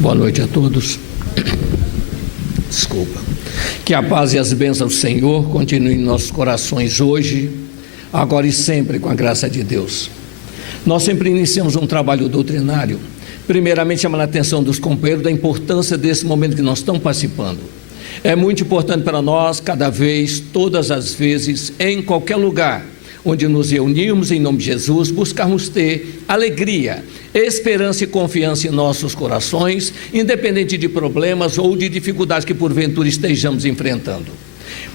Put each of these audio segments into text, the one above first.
Boa noite a todos. Desculpa. Que a paz e as bênçãos do Senhor continuem em nossos corações hoje, agora e sempre, com a graça de Deus. Nós sempre iniciamos um trabalho doutrinário, primeiramente chamando a atenção dos companheiros da importância desse momento que nós estamos participando. É muito importante para nós, cada vez, todas as vezes, em qualquer lugar onde nos reunirmos em nome de Jesus, buscarmos ter alegria, esperança e confiança em nossos corações, independente de problemas ou de dificuldades que porventura estejamos enfrentando.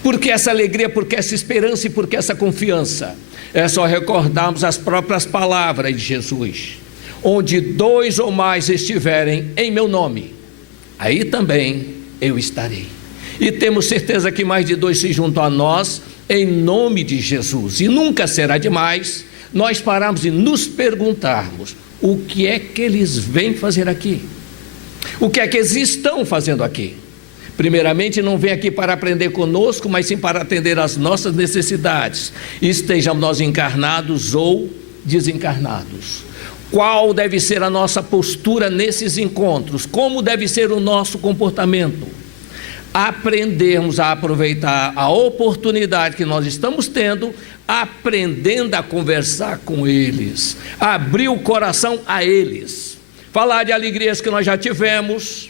Por que essa alegria, por que essa esperança e por que essa confiança? É só recordarmos as próprias palavras de Jesus: onde dois ou mais estiverem em meu nome, aí também eu estarei. E temos certeza que mais de dois se juntam a nós em nome de Jesus, e nunca será demais nós pararmos e nos perguntarmos: o que é que eles vêm fazer aqui? O que é que eles estão fazendo aqui? Primeiramente, não vem aqui para aprender conosco, mas sim para atender às nossas necessidades, estejamos nós encarnados ou desencarnados. Qual deve ser a nossa postura nesses encontros? Como deve ser o nosso comportamento? Aprendermos a aproveitar a oportunidade que nós estamos tendo, aprendendo a conversar com eles, abrir o coração a eles, falar de alegrias que nós já tivemos,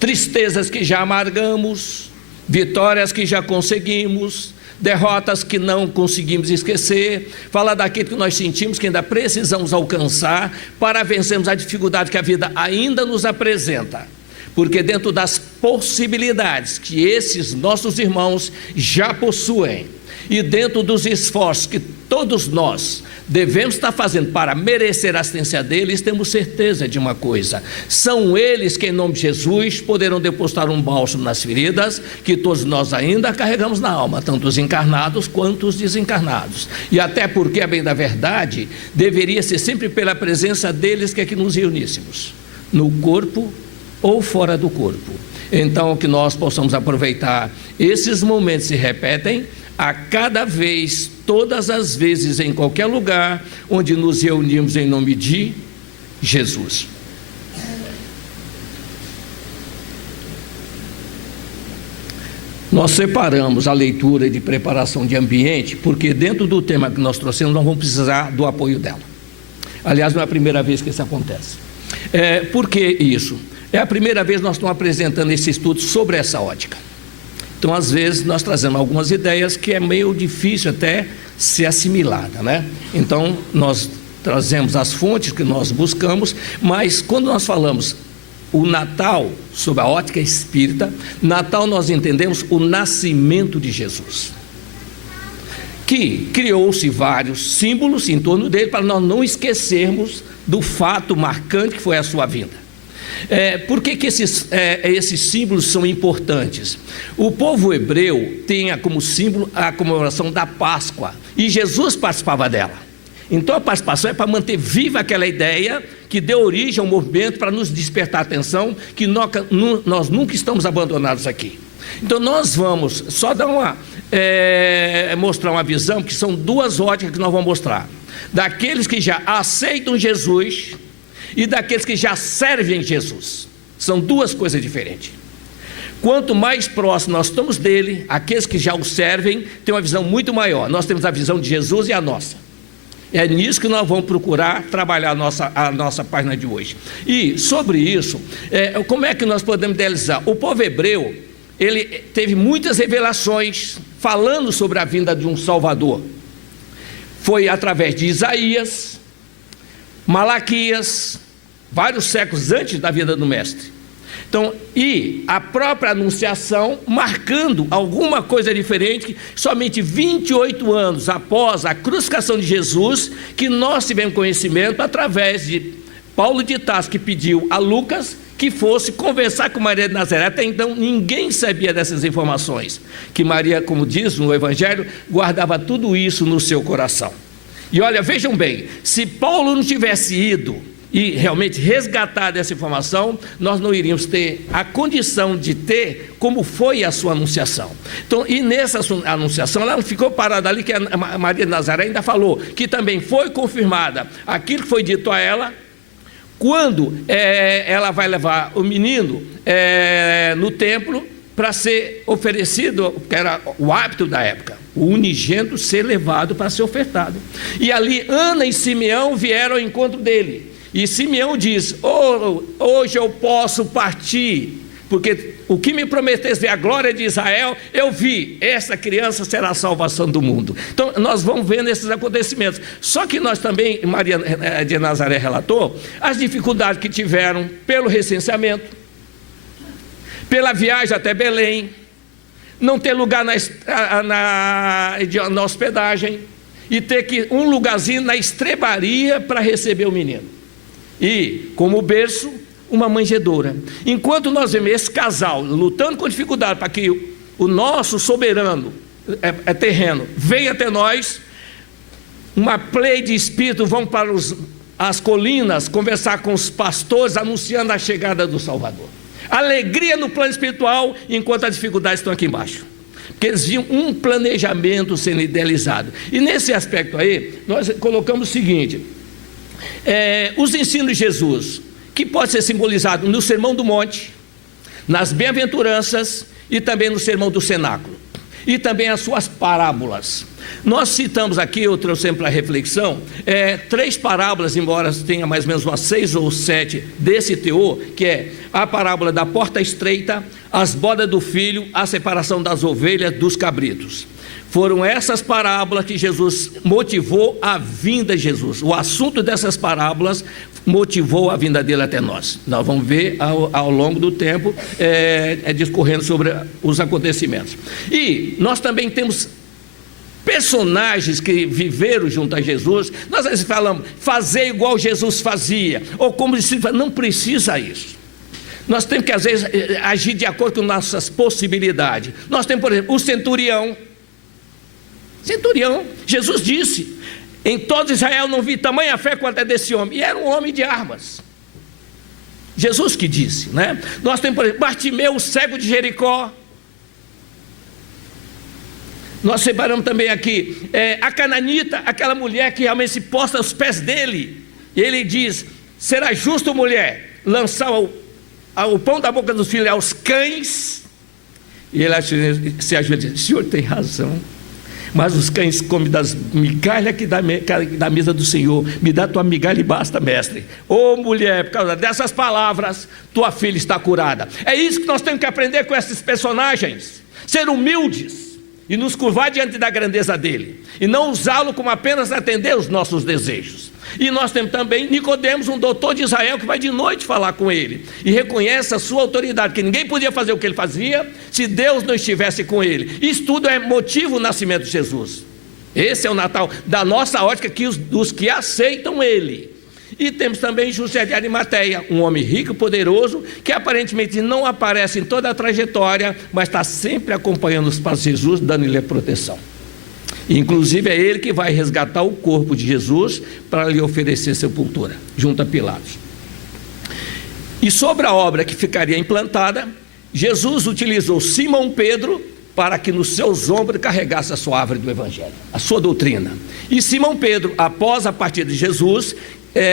tristezas que já amargamos, vitórias que já conseguimos, derrotas que não conseguimos esquecer, falar daquilo que nós sentimos que ainda precisamos alcançar para vencermos a dificuldade que a vida ainda nos apresenta. Porque dentro das possibilidades que esses nossos irmãos já possuem, e dentro dos esforços que todos nós devemos estar fazendo para merecer a assistência deles, temos certeza de uma coisa: são eles que em nome de Jesus poderão depositar um bálsamo nas feridas que todos nós ainda carregamos na alma, tanto os encarnados quanto os desencarnados. E até porque, a bem da verdade, deveria ser sempre pela presença deles que nos reuníssemos, no corpo ou fora do corpo. Então, que nós possamos aproveitar esses momentos se repetem a cada vez, todas as vezes, em qualquer lugar onde nos reunimos em nome de Jesus. Nós separamos a leitura de preparação de ambiente, porque dentro do tema que nós trouxemos, nós vamos precisar do apoio dela. Aliás, não é a primeira vez que isso acontece. Por que isso? É a primeira vez que nós estamos apresentando esse estudo sobre essa ótica. Então, às vezes, nós trazemos algumas ideias que é meio difícil até ser assimilada, né? Então, nós trazemos as fontes que nós buscamos, mas quando nós falamos o Natal, sob a ótica espírita, Natal nós entendemos o nascimento de Jesus, que criou-se vários símbolos em torno dele para nós não esquecermos do fato marcante que foi a sua vinda. Por que esses símbolos são importantes? O povo hebreu tinha como símbolo a comemoração da Páscoa, e Jesus participava dela. Então a participação é para manter viva aquela ideia que deu origem ao movimento, para nos despertar a atenção que nós nunca estamos abandonados aqui. Então nós vamos só dar mostrar uma visão, que são duas óticas que nós vamos mostrar: daqueles que já aceitam Jesus e daqueles que já servem Jesus. São duas coisas diferentes. Quanto mais próximo nós estamos dele, aqueles que já o servem têm uma visão muito maior. Nós temos a visão de Jesus e a nossa. É nisso que nós vamos procurar trabalhar a nossa página de hoje. E sobre isso, como é que nós podemos idealizar? O povo hebreu, ele teve muitas revelações falando sobre a vinda de um Salvador. Foi através de Isaías, Malaquias, vários séculos antes da vida do Mestre. Então, e a própria anunciação marcando alguma coisa diferente, que somente 28 anos após a crucificação de Jesus, que nós tivemos conhecimento através de Paulo de Tarso, que pediu a Lucas que fosse conversar com Maria de Nazaré. Até então ninguém sabia dessas informações, que Maria, como diz no Evangelho, guardava tudo isso no seu coração. E olha, vejam bem, se Paulo não tivesse ido e realmente resgatado essa informação, nós não iríamos ter a condição de ter como foi a sua anunciação. Então, e nessa anunciação, ela não ficou parada ali, que a Maria de Nazaré ainda falou que também foi confirmada aquilo que foi dito a ela quando ela vai levar o menino no templo para ser oferecido, que era o hábito da época, o unigênito ser levado para ser ofertado. E ali Ana e Simeão vieram ao encontro dele. E Simeão diz: hoje eu posso partir, porque o que me prometeste ver a glória de Israel, eu vi, essa criança será a salvação do mundo. Então nós vamos vendo esses acontecimentos. Só que nós também, Maria de Nazaré relatou, as dificuldades que tiveram pelo recenseamento, pela viagem até Belém, não ter lugar na hospedagem, e ter que um lugarzinho na estrebaria para receber o menino. E como berço, uma manjedoura. Enquanto nós vemos esse casal lutando com dificuldade para que o nosso soberano terreno venha até nós, uma pleia de espíritos vão para as colinas conversar com os pastores, anunciando a chegada do Salvador. Alegria no plano espiritual, enquanto as dificuldades estão aqui embaixo, porque eles viam um planejamento sendo idealizado. E nesse aspecto aí, nós colocamos o seguinte: os ensinos de Jesus, que pode ser simbolizado no Sermão do Monte, nas bem-aventuranças e também no Sermão do Cenáculo, e também as suas parábolas. Nós citamos aqui, eu trouxe sempre para reflexão, 3 parábolas, embora tenha mais ou menos umas 6 ou 7 desse teor, que é a parábola da porta estreita, as bodas do filho, a separação das ovelhas dos cabritos. Foram essas parábolas que Jesus motivou a vinda de Jesus. O assunto dessas parábolas motivou a vinda dele até nós. Nós vamos ver ao longo do tempo, discorrendo sobre os acontecimentos. E nós também temos personagens que viveram junto a Jesus. Nós às vezes falamos, fazer igual Jesus fazia, ou como discípulo, não precisa isso. Nós temos que às vezes agir de acordo com nossas possibilidades. Nós temos, por exemplo, o centurião, Jesus disse: em todo Israel não vi tamanha fé quanto a desse homem, e era um homem de armas. Jesus que disse, né? Nós temos, por exemplo, Bartimeu, o cego de Jericó. Nós separamos também aqui a cananita, aquela mulher que realmente se postra aos pés dele, e ele diz: será justo, mulher, lançar o pão da boca dos filhos aos cães? E ele se ajoelha e diz: o senhor tem razão, mas os cães comem das migalhas aqui da mesa do Senhor. Me dá tua migalha e basta, mestre. Ô mulher, por causa dessas palavras, tua filha está curada. É isso que nós temos que aprender com esses personagens: ser humildes e nos curvar diante da grandeza dele, e não usá-lo como apenas atender os nossos desejos. E nós temos também Nicodemos, um doutor de Israel, que vai de noite falar com ele, e reconhece a sua autoridade, que ninguém podia fazer o que ele fazia, se Deus não estivesse com ele. Isso tudo é motivo do nascimento de Jesus. Esse é o Natal, da nossa ótica, dos que aceitam ele. E temos também José de Arimateia, um homem rico e poderoso, que aparentemente não aparece em toda a trajetória, mas está sempre acompanhando os passos de Jesus, dando-lhe a proteção. Inclusive é ele que vai resgatar o corpo de Jesus para lhe oferecer sepultura, junto a Pilatos. E sobre a obra que ficaria implantada, Jesus utilizou Simão Pedro para que nos seus ombros carregasse a sua árvore do Evangelho, a sua doutrina. E Simão Pedro, após a partida de Jesus,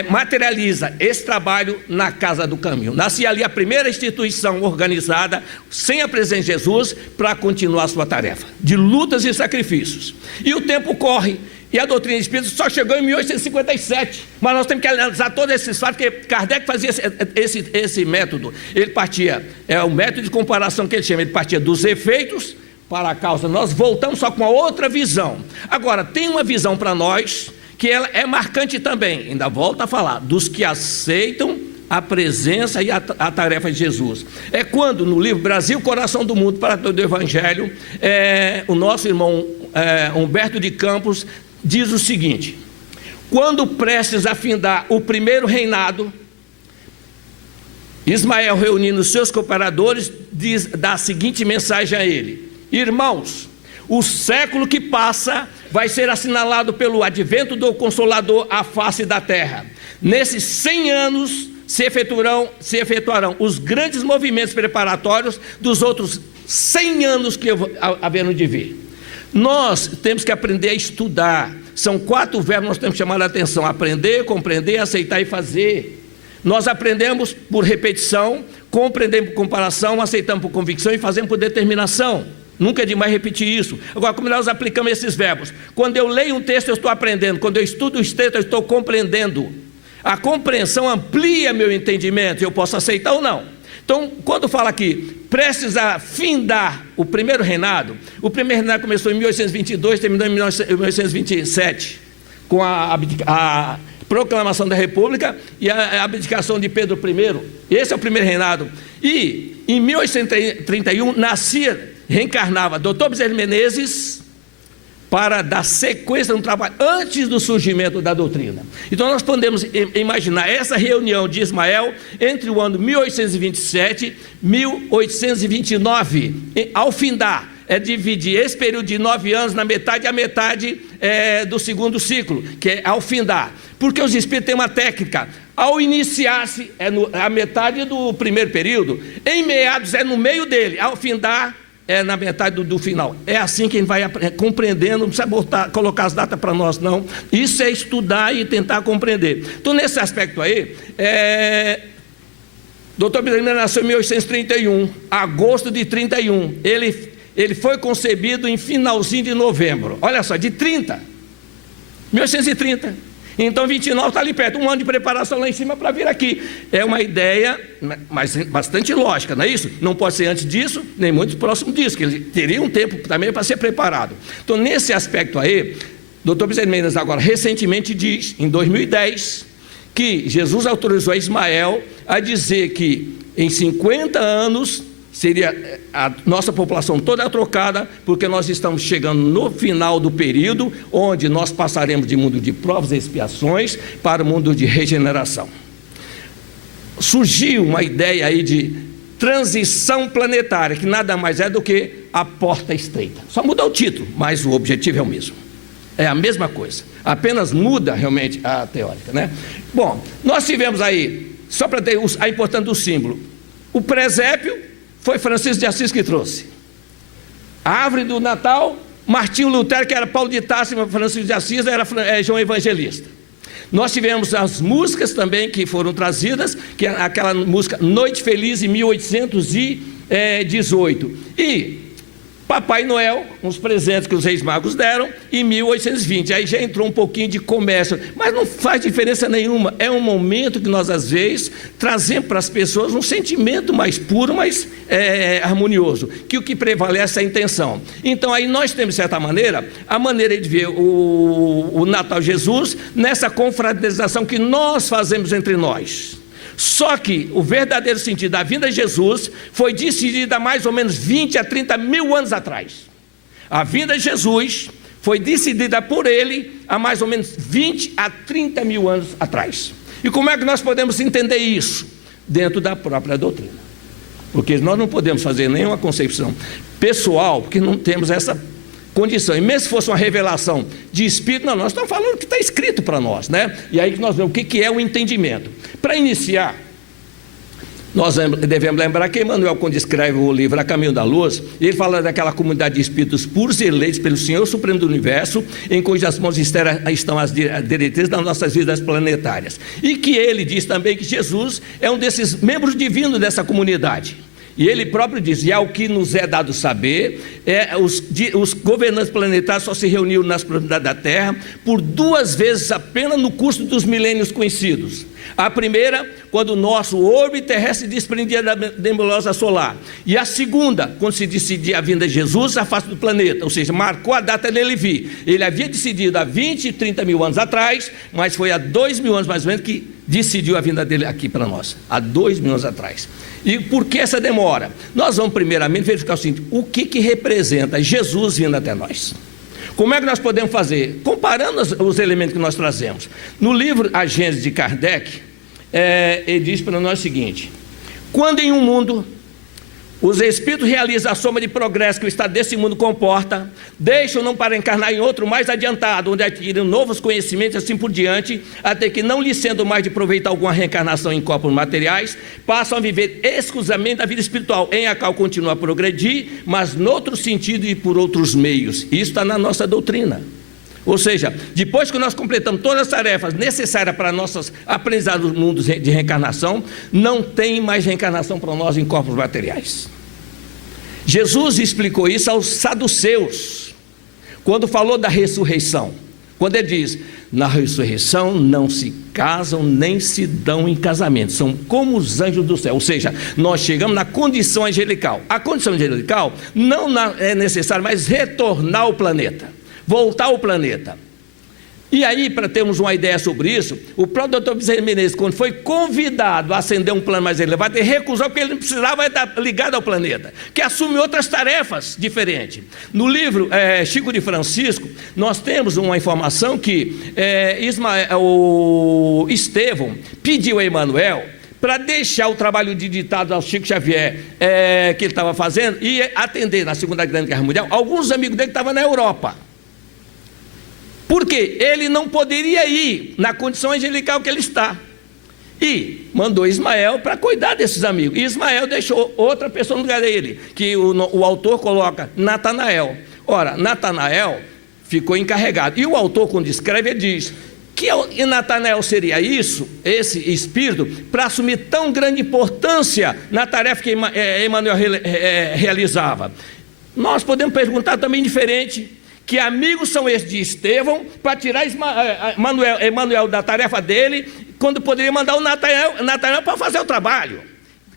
materializa esse trabalho na Casa do Caminho. Nascia ali a primeira instituição organizada, sem a presença de Jesus, para continuar a sua tarefa de lutas e sacrifícios. E o tempo corre, e a doutrina espírita só chegou em 1857, mas nós temos que analisar todos esses fatos, porque Kardec fazia esse método. Ele partia, o método de comparação que ele chama, ele partia dos efeitos para a causa. Nós voltamos só com uma outra visão. Agora, tem uma visão para nós que ela é marcante também, ainda volta a falar, dos que aceitam a presença e a tarefa de Jesus. É quando no livro Brasil, Coração do Mundo, para todo o Evangelho, o nosso irmão Humberto de Campos diz o seguinte: quando prestes a findar o primeiro reinado, Ismael, reunindo os seus cooperadores, dá a seguinte mensagem a ele: irmãos, o século que passa vai ser assinalado pelo advento do Consolador à face da terra. Nesses 100 anos se efetuarão os grandes movimentos preparatórios dos outros 100 anos que haverão de vir. Nós temos que aprender a estudar. São 4 verbos que nós temos que chamar a atenção: aprender, compreender, aceitar e fazer. Nós aprendemos por repetição, compreendemos por comparação, aceitamos por convicção e fazemos por determinação. Nunca é demais repetir isso. Agora, como nós aplicamos esses verbos? Quando eu leio um texto, eu estou aprendendo. Quando eu estudo os textos, eu estou compreendendo. A compreensão amplia meu entendimento, eu posso aceitar ou não. Então, quando fala aqui, prestes a findar o primeiro reinado começou em 1822, terminou em 1827, com a proclamação da República e a abdicação de Pedro I. Esse é o primeiro reinado. E em 1831 reencarnava Dr. Bezerra de Menezes para dar sequência no trabalho antes do surgimento da doutrina. Então nós podemos imaginar essa reunião de Ismael entre o ano 1827 e 1829, ao findar. Dividir esse período de 9 anos na metade, a metade do segundo ciclo, que é ao findar. Porque os espíritos têm uma técnica. Ao iniciar-se, a metade do primeiro período, em meados é no meio dele, ao findar, é na metade do final. É assim que a gente vai compreendendo, não precisa colocar as datas para nós, não. Isso é estudar e tentar compreender. Então, nesse aspecto aí, Dr. Bezerra nasceu em 1831, agosto de 31. Ele foi concebido em finalzinho de novembro. Olha só, de 1830. Então 29 está ali perto, um ano de preparação lá em cima para vir aqui. É uma ideia mas bastante lógica, não é isso? Não pode ser antes disso, nem muito próximo disso, que ele teria um tempo também para ser preparado. Então, nesse aspecto aí, Dr. Bezerra de Menezes agora recentemente diz, em 2010, que Jesus autorizou a Ismael a dizer que em 50 anos seria a nossa população toda trocada, porque nós estamos chegando no final do período, onde nós passaremos de mundo de provas e expiações para o mundo de regeneração. Surgiu uma ideia aí de transição planetária, que nada mais é do que a porta estreita. Só muda o título, mas o objetivo é o mesmo. É a mesma coisa, apenas muda realmente a teórica, né? Bom, nós tivemos aí, só para ter a importância do símbolo, o presépio, foi Francisco de Assis que trouxe. A árvore do Natal, Martinho Lutero, que era Paulo de Tarso, Francisco de Assis era João Evangelista. Nós tivemos as músicas também que foram trazidas, que é aquela música Noite Feliz em 1818. E Papai Noel, uns presentes que os Reis Magos deram, em 1820. Aí já entrou um pouquinho de comércio, mas não faz diferença nenhuma. É um momento que nós, às vezes, trazemos para as pessoas um sentimento mais puro, mais harmonioso, que o que prevalece é a intenção. Então, aí nós temos, de certa maneira, a maneira de ver o Natal Jesus nessa confraternização que nós fazemos entre nós. Só que o verdadeiro sentido da vinda de Jesus foi decidido há mais ou menos 20 a 30 mil anos atrás. A vinda de Jesus foi decidida por ele há mais ou menos 20 a 30 mil anos atrás. E como é que nós podemos entender isso? Dentro da própria doutrina. Porque nós não podemos fazer nenhuma concepção pessoal, porque não temos essa condição. E mesmo se fosse uma revelação de Espírito, não, nós estamos falando o que está escrito para nós, né? E aí que nós vemos o que é o entendimento. Para iniciar, nós devemos lembrar que Emmanuel, quando escreve o livro A Caminho da Luz, ele fala daquela comunidade de espíritos puros e eleitos pelo Senhor Supremo do Universo, em cujas mãos estão as diretrizes das nossas vidas planetárias. E que ele diz também que Jesus é um desses membros divinos dessa comunidade. E ele próprio diz, e ao que nos é dado saber, os governantes planetários só se reuniram nas proximidades da Terra por 2 vezes apenas no curso dos milênios conhecidos. A primeira, quando o nosso orbe terrestre desprendia da nebulosa solar. E a segunda, quando se decidia a vinda de Jesus à face do planeta, ou seja, marcou a data dele vir. Ele havia decidido há 20, 30 mil anos atrás, mas foi há 2 mil anos mais ou menos que decidiu a vinda dele aqui para nós. Há 2 mil anos atrás. E por que essa demora? Nós vamos primeiramente verificar o seguinte, o que representa Jesus vindo até nós? Como é que nós podemos fazer? Comparando os elementos que nós trazemos. No livro A Gênese de Kardec, ele diz para nós o seguinte, quando em um mundo os espíritos realizam a soma de progresso que o estado desse mundo comporta, deixam-no para encarnar em outro mais adiantado, onde adquirem novos conhecimentos e assim por diante, até que, não lhe sendo mais de proveito alguma reencarnação em corpos materiais, passam a viver exclusivamente da vida espiritual, em a qual continua a progredir, mas noutro sentido e por outros meios. Isso está na nossa doutrina. Ou seja, depois que nós completamos todas as tarefas necessárias para nossos aprendizados no mundo de reencarnação, não tem mais reencarnação para nós em corpos materiais. Jesus explicou isso aos saduceus, quando falou da ressurreição. Quando ele diz, na ressurreição não se casam nem se dão em casamento, são como os anjos do céu. Ou seja, nós chegamos na condição angelical. A condição angelical não é necessário mais retornar ao planeta, voltar ao planeta. E aí, para termos uma ideia sobre isso, o próprio Dr. Bezerra Menezes, quando foi convidado a ascender um plano mais elevado, ele recusou porque ele não precisava estar ligado ao planeta, que assume outras tarefas diferentes. No livro Chico de Francisco, nós temos uma informação que o Estevão pediu a Emmanuel para deixar o trabalho de ditado ao Chico Xavier que ele estava fazendo e atender na Segunda Grande Guerra Mundial alguns amigos dele que estavam na Europa. Porque ele não poderia ir na condição angelical que ele está. E mandou Ismael para cuidar desses amigos. E Ismael deixou outra pessoa no lugar dele, que o autor coloca Natanael. Ora, Natanael ficou encarregado. E o autor, quando escreve, ele diz que Natanael seria esse espírito, para assumir tão grande importância na tarefa que Emmanuel realizava. Nós podemos perguntar também diferente. Que amigos são esses de Estevão para tirar Emmanuel da tarefa dele, quando poderia mandar o Natanael para fazer o trabalho.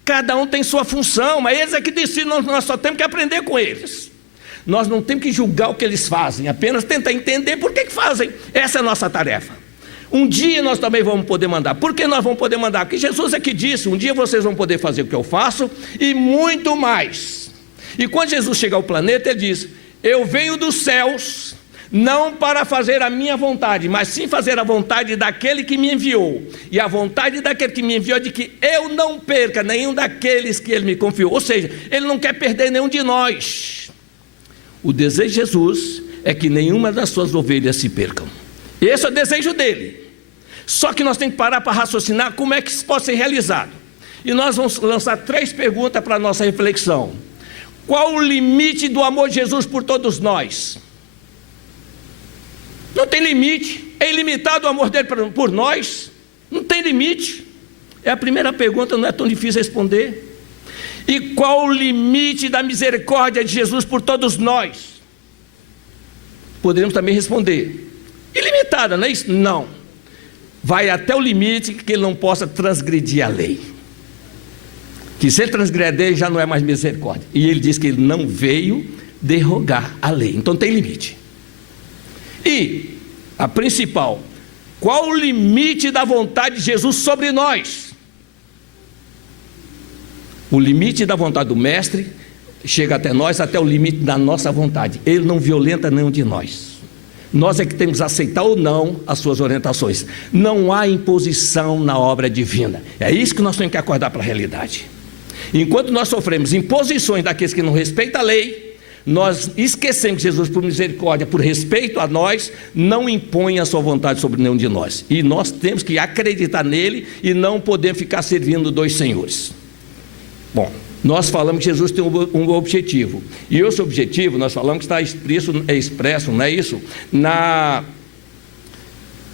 Cada um tem sua função, mas eles é que decidem, nós só temos que aprender com eles. Nós não temos que julgar o que eles fazem, apenas tentar entender por que fazem. Essa é a nossa tarefa. Um dia nós também vamos poder mandar. Por que nós vamos poder mandar? Porque Jesus é que disse, um dia vocês vão poder fazer o que eu faço e muito mais. E quando Jesus chega ao planeta, ele diz, eu venho dos céus, não para fazer a minha vontade, mas sim fazer a vontade daquele que me enviou. E a vontade daquele que me enviou é de que eu não perca nenhum daqueles que ele me confiou. Ou seja, ele não quer perder nenhum de nós. O desejo de Jesus é que nenhuma das suas ovelhas se percam. Esse é o desejo dele. Só que nós temos que parar para raciocinar como é que isso pode ser realizado. E nós vamos lançar 3 perguntas para a nossa reflexão. Qual o limite do amor de Jesus por todos nós? Não tem limite. É ilimitado o amor dele por nós? Não tem limite. É a primeira pergunta, não é tão difícil responder. E qual o limite da misericórdia de Jesus por todos nós? Poderíamos também responder, ilimitada, não é isso? Não. Vai até o limite que ele não possa transgredir a lei. Que se ele transgredir, já não é mais misericórdia. E ele diz que ele não veio derrogar a lei. Então tem limite. E a principal, qual o limite da vontade de Jesus sobre nós? O limite da vontade do Mestre chega até nós, até o limite da nossa vontade. Ele não violenta nenhum de nós. Nós é que temos que aceitar ou não as suas orientações. Não há imposição na obra divina. É isso que nós temos que acordar para a realidade. Enquanto nós sofremos imposições daqueles que não respeitam a lei, nós esquecemos que Jesus, por misericórdia, por respeito a nós, não impõe a sua vontade sobre nenhum de nós. E nós temos que acreditar nele e não podemos ficar servindo 2 senhores. Bom, nós falamos que Jesus tem um objetivo. E esse objetivo, nós falamos que está expresso, não é isso? Na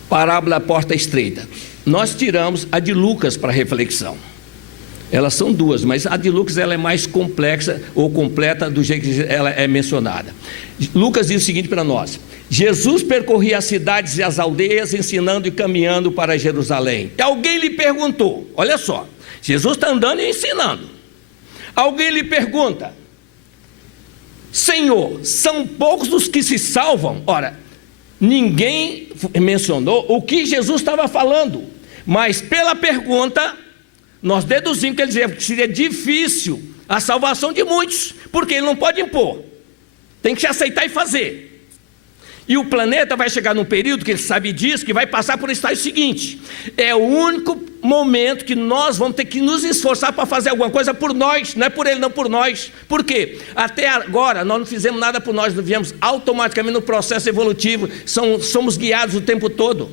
parábola Porta Estreita. Nós tiramos a de Lucas para reflexão. Elas são 2, mas a de Lucas ela é mais complexa ou completa do jeito que ela é mencionada. Lucas diz o seguinte para nós: Jesus percorria as cidades e as aldeias, ensinando e caminhando para Jerusalém. E alguém lhe perguntou, olha só, Jesus está andando e ensinando. Alguém lhe pergunta, Senhor, são poucos os que se salvam? Ora, ninguém mencionou o que Jesus estava falando, mas pela pergunta nós deduzimos que ele dizia que seria difícil a salvação de muitos, porque ele não pode impor, tem que se aceitar e fazer. E o planeta vai chegar num período que ele sabe disso, que vai passar por um estágio seguinte. É o único momento que nós vamos ter que nos esforçar para fazer alguma coisa por nós, não é por ele, não por nós. Por quê? Até agora nós não fizemos nada por nós, nós viemos automaticamente no processo evolutivo, somos guiados o tempo todo.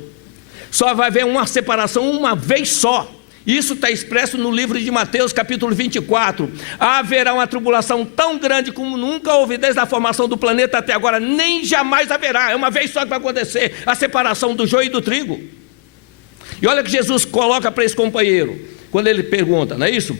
Só vai haver uma separação uma vez só. Isso está expresso no livro de Mateus, capítulo 24. Haverá uma tribulação tão grande como nunca houve desde a formação do planeta até agora, nem jamais haverá. É uma vez só que vai acontecer a separação do joio e do trigo. E olha que Jesus coloca para esse companheiro, quando ele pergunta, não é isso?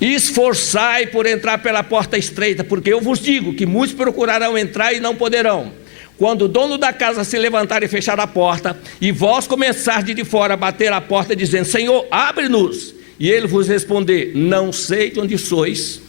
Esforçai por entrar pela porta estreita, porque eu vos digo que muitos procurarão entrar e não poderão. Quando o dono da casa se levantar e fechar a porta, e vós começardes de fora a bater a porta, dizendo: Senhor, abre-nos, e ele vos responder: não sei de onde sois,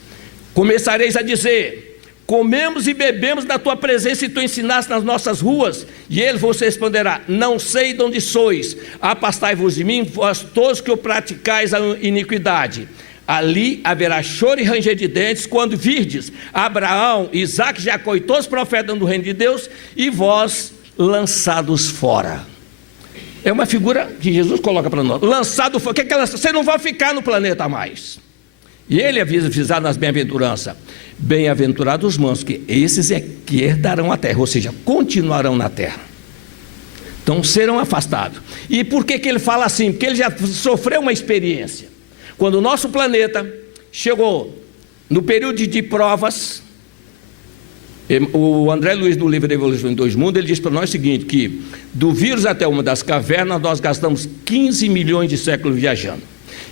começareis a dizer: comemos e bebemos na tua presença, e tu ensinaste nas nossas ruas, e ele vos responderá: não sei de onde sois, afastai-vos de mim, vós todos que o praticais a iniquidade. Ali haverá choro e ranger de dentes, quando virdes Abraão, Isaque, Jacó e todos os profetas do reino de Deus, e vós lançados fora. É uma figura que Jesus coloca para nós. Lançado fora, que é que você não vai ficar no planeta mais. E ele avisa nas bem-aventuranças: bem-aventurados os mansos, que esses é que herdarão a terra, ou seja, continuarão na terra. Então serão afastados. E por que ele fala assim? Porque ele já sofreu uma experiência. Quando o nosso planeta chegou no período de provas, o André Luiz, no livro Evolução em Dois Mundos, ele diz para nós o seguinte, que do vírus até o homem das cavernas, nós gastamos 15 milhões de séculos viajando.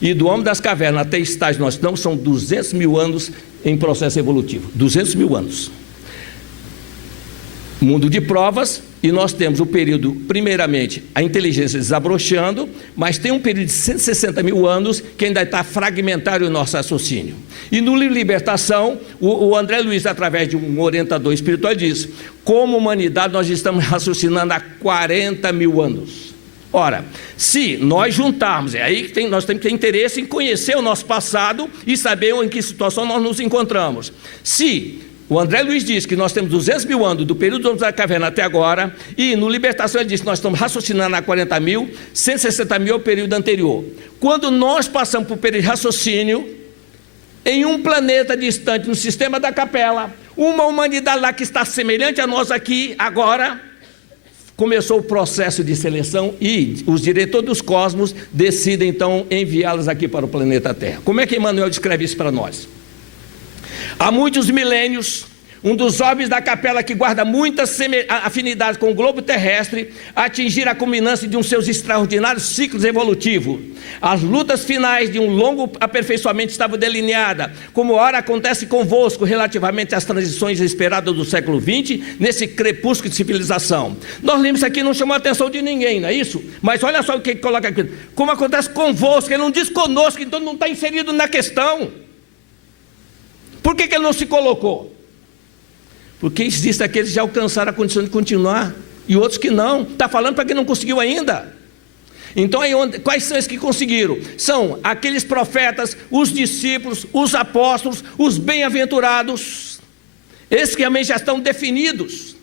E do homem das cavernas até estágio nós estamos, são 200 mil anos em processo evolutivo. 200 mil anos. Mundo de provas, e nós temos o período, primeiramente, a inteligência desabrochando, mas tem um período de 160 mil anos que ainda está fragmentário o nosso raciocínio. E no livro Libertação, o André Luiz, através de um orientador espiritual, diz: como humanidade nós estamos raciocinando há 40 mil anos. Ora, se nós juntarmos, é aí que nós temos que ter interesse em conhecer o nosso passado e saber em que situação nós nos encontramos. Se o André Luiz diz que nós temos 200 mil anos do período da caverna até agora, e no Libertação ele diz que nós estamos raciocinando há 40 mil, 160 mil é o período anterior. Quando nós passamos por período de raciocínio, em um planeta distante, no sistema da Capela, uma humanidade lá que está semelhante a nós aqui, agora, começou o processo de seleção e os diretores dos cosmos decidem então enviá-los aqui para o planeta Terra. Como é que Emmanuel descreve isso para nós? Há muitos milênios, um dos orbes da Capela que guarda muitas afinidades com o globo terrestre, atingir a culminância de um seus extraordinários ciclos evolutivos. As lutas finais de um longo aperfeiçoamento estavam delineadas, como ora acontece convosco relativamente às transições esperadas do século XX, nesse crepúsculo de civilização. Nós lemos isso aqui, não chamou a atenção de ninguém, não é isso? Mas olha só o que ele coloca aqui: como acontece convosco, ele não diz conosco, então não está inserido na questão. Por que ele não se colocou? Porque existem aqueles que já alcançaram a condição de continuar, e outros que não. Está falando para quem não conseguiu ainda. Então, quais são esses que conseguiram? São aqueles profetas, os discípulos, os apóstolos, os bem-aventurados. Esses que realmente já estão definidos.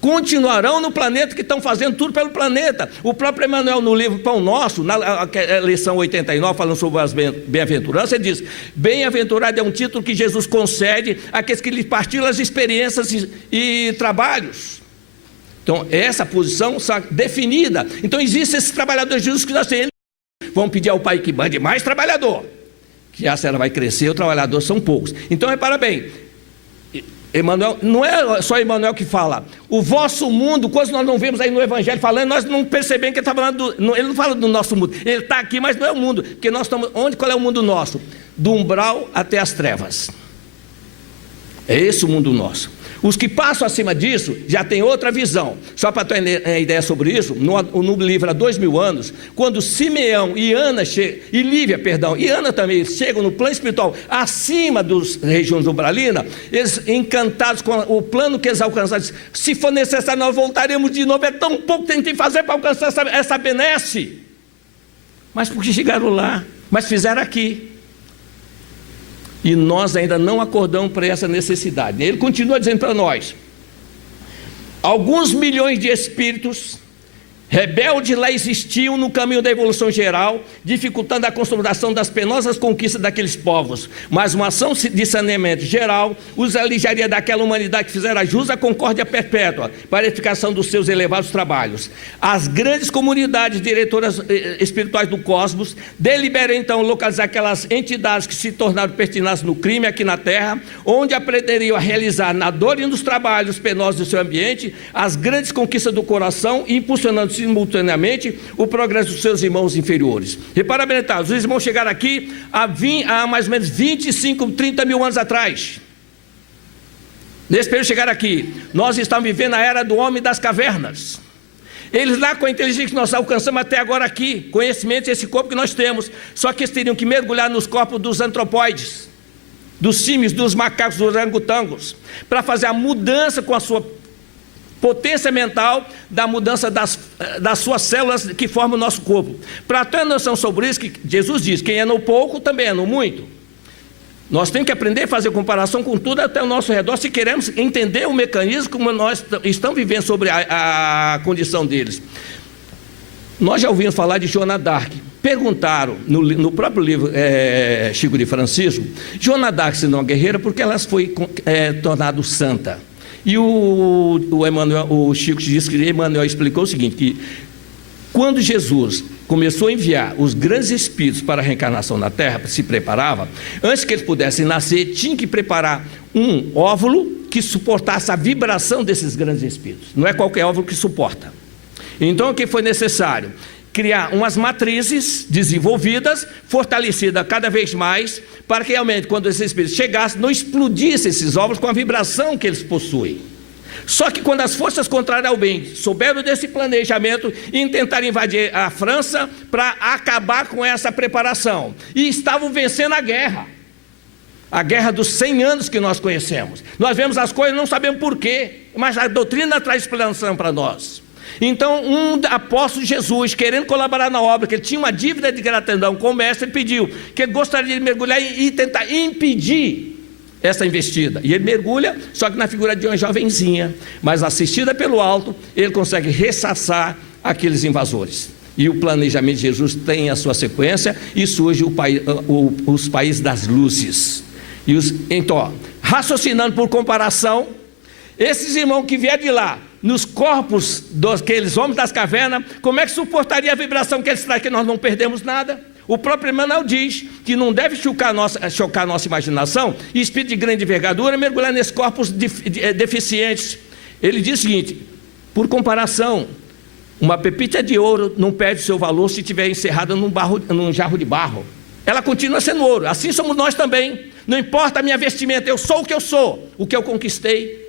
Continuarão no planeta, que estão fazendo tudo pelo planeta. O próprio Emmanuel, no livro Pão Nosso, na lição 89, falando sobre as bem-aventuranças, ele diz: bem-aventurado é um título que Jesus concede àqueles que lhe partilham as experiências e trabalhos. Então, essa posição está definida. Então, existem esses trabalhadores de Jesus que nós temos. Vão pedir ao Pai que mande mais trabalhador, que a serra vai crescer, os trabalhadores são poucos. Então, repara bem, Emmanuel, não é só Emmanuel que fala. O vosso mundo, quando nós não vemos aí no Evangelho falando, nós não percebemos que ele está falando ele não fala do nosso mundo. Ele está aqui, mas não é o mundo, porque nós estamos, qual é o mundo nosso? Do umbral até as trevas. É esse o mundo nosso. Os que passam acima disso já têm outra visão. Só para ter uma ideia sobre isso, no livro há 2000 anos, quando Simeão e Ana e Lívia, e Ana também chegam no plano espiritual acima das regiões umbralinas, eles encantados com o plano que eles alcançaram, se for necessário nós voltaremos de novo, é tão pouco que a gente tem que fazer para alcançar essa benesse. Mas porque chegaram lá, mas fizeram aqui. E nós ainda não acordamos para essa necessidade. Ele continua dizendo para nós: alguns milhões de espíritos Rebeldes lá existiam no caminho da evolução geral, dificultando a consolidação das penosas conquistas daqueles povos. Mas uma ação de saneamento geral os alijaria daquela humanidade que fizera jus à concórdia perpétua para a edificação dos seus elevados trabalhos. As grandes comunidades diretoras espirituais do cosmos deliberam então localizar aquelas entidades que se tornaram pertinazes no crime aqui na Terra, onde aprenderiam a realizar na dor e nos trabalhos penosos do seu ambiente as grandes conquistas do coração, impulsionando simultaneamente o progresso dos seus irmãos inferiores. Repara bem, tá? Os irmãos chegaram aqui há mais ou menos 25, 30 mil anos atrás. Nesse período chegaram aqui. Nós estamos vivendo a era do homem das cavernas. Eles lá com a inteligência que nós alcançamos até agora aqui, conhecimento, esse corpo que nós temos, só que eles teriam que mergulhar nos corpos dos antropóides, dos símios, dos macacos, dos orangotangos, para fazer a mudança com a sua potência mental, da mudança das suas células que formam o nosso corpo. Para ter noção sobre isso, que Jesus diz, quem é no pouco, também é no muito. Nós temos que aprender a fazer comparação com tudo até o nosso redor, se queremos entender o mecanismo como nós estamos vivendo sobre a condição deles. Nós já ouvimos falar de Joana d'Arc. Perguntaram, no próprio livro Chico de Francisco, Joana d'Arc, se não guerreira, porque ela foi tornada santa. E o Chico disse que Emmanuel explicou o seguinte, que quando Jesus começou a enviar os grandes espíritos para a reencarnação na Terra, se preparava, antes que eles pudessem nascer, tinha que preparar um óvulo que suportasse a vibração desses grandes espíritos. Não é qualquer óvulo que suporta. Então o que foi necessário? Criar umas matrizes desenvolvidas, fortalecidas cada vez mais, para que realmente quando esses espíritos chegassem, não explodissem esses óvulos com a vibração que eles possuem. Só que quando as forças contrárias ao bem souberam desse planejamento e tentaram invadir a França para acabar com essa preparação, e estavam vencendo a guerra dos 100 anos que nós conhecemos. Nós vemos as coisas e não sabemos porquê, mas a doutrina traz explicação para nós. Então um apóstolo Jesus, querendo colaborar na obra, que ele tinha uma dívida de gratidão com o mestre, ele pediu que ele gostaria de mergulhar e tentar impedir essa investida. E ele mergulha, só que na figura de uma jovenzinha, mas assistida pelo alto, ele consegue ressaçar aqueles invasores. E o planejamento de Jesus tem a sua sequência, e surge os países das luzes. Então, raciocinando por comparação, esses irmãos que vieram de lá, nos corpos daqueles homens das cavernas, como é que suportaria a vibração que eles trazem, que nós não perdemos nada? O próprio Emmanuel diz que não deve chocar a nossa imaginação, e espírito de grande envergadura mergulhar nesses corpos deficientes. Ele diz o seguinte, por comparação, uma pepita de ouro não perde o seu valor se estiver encerrada num jarro de barro. Ela continua sendo ouro, assim somos nós também. Não importa a minha vestimenta, eu sou o que eu sou, o que eu conquistei.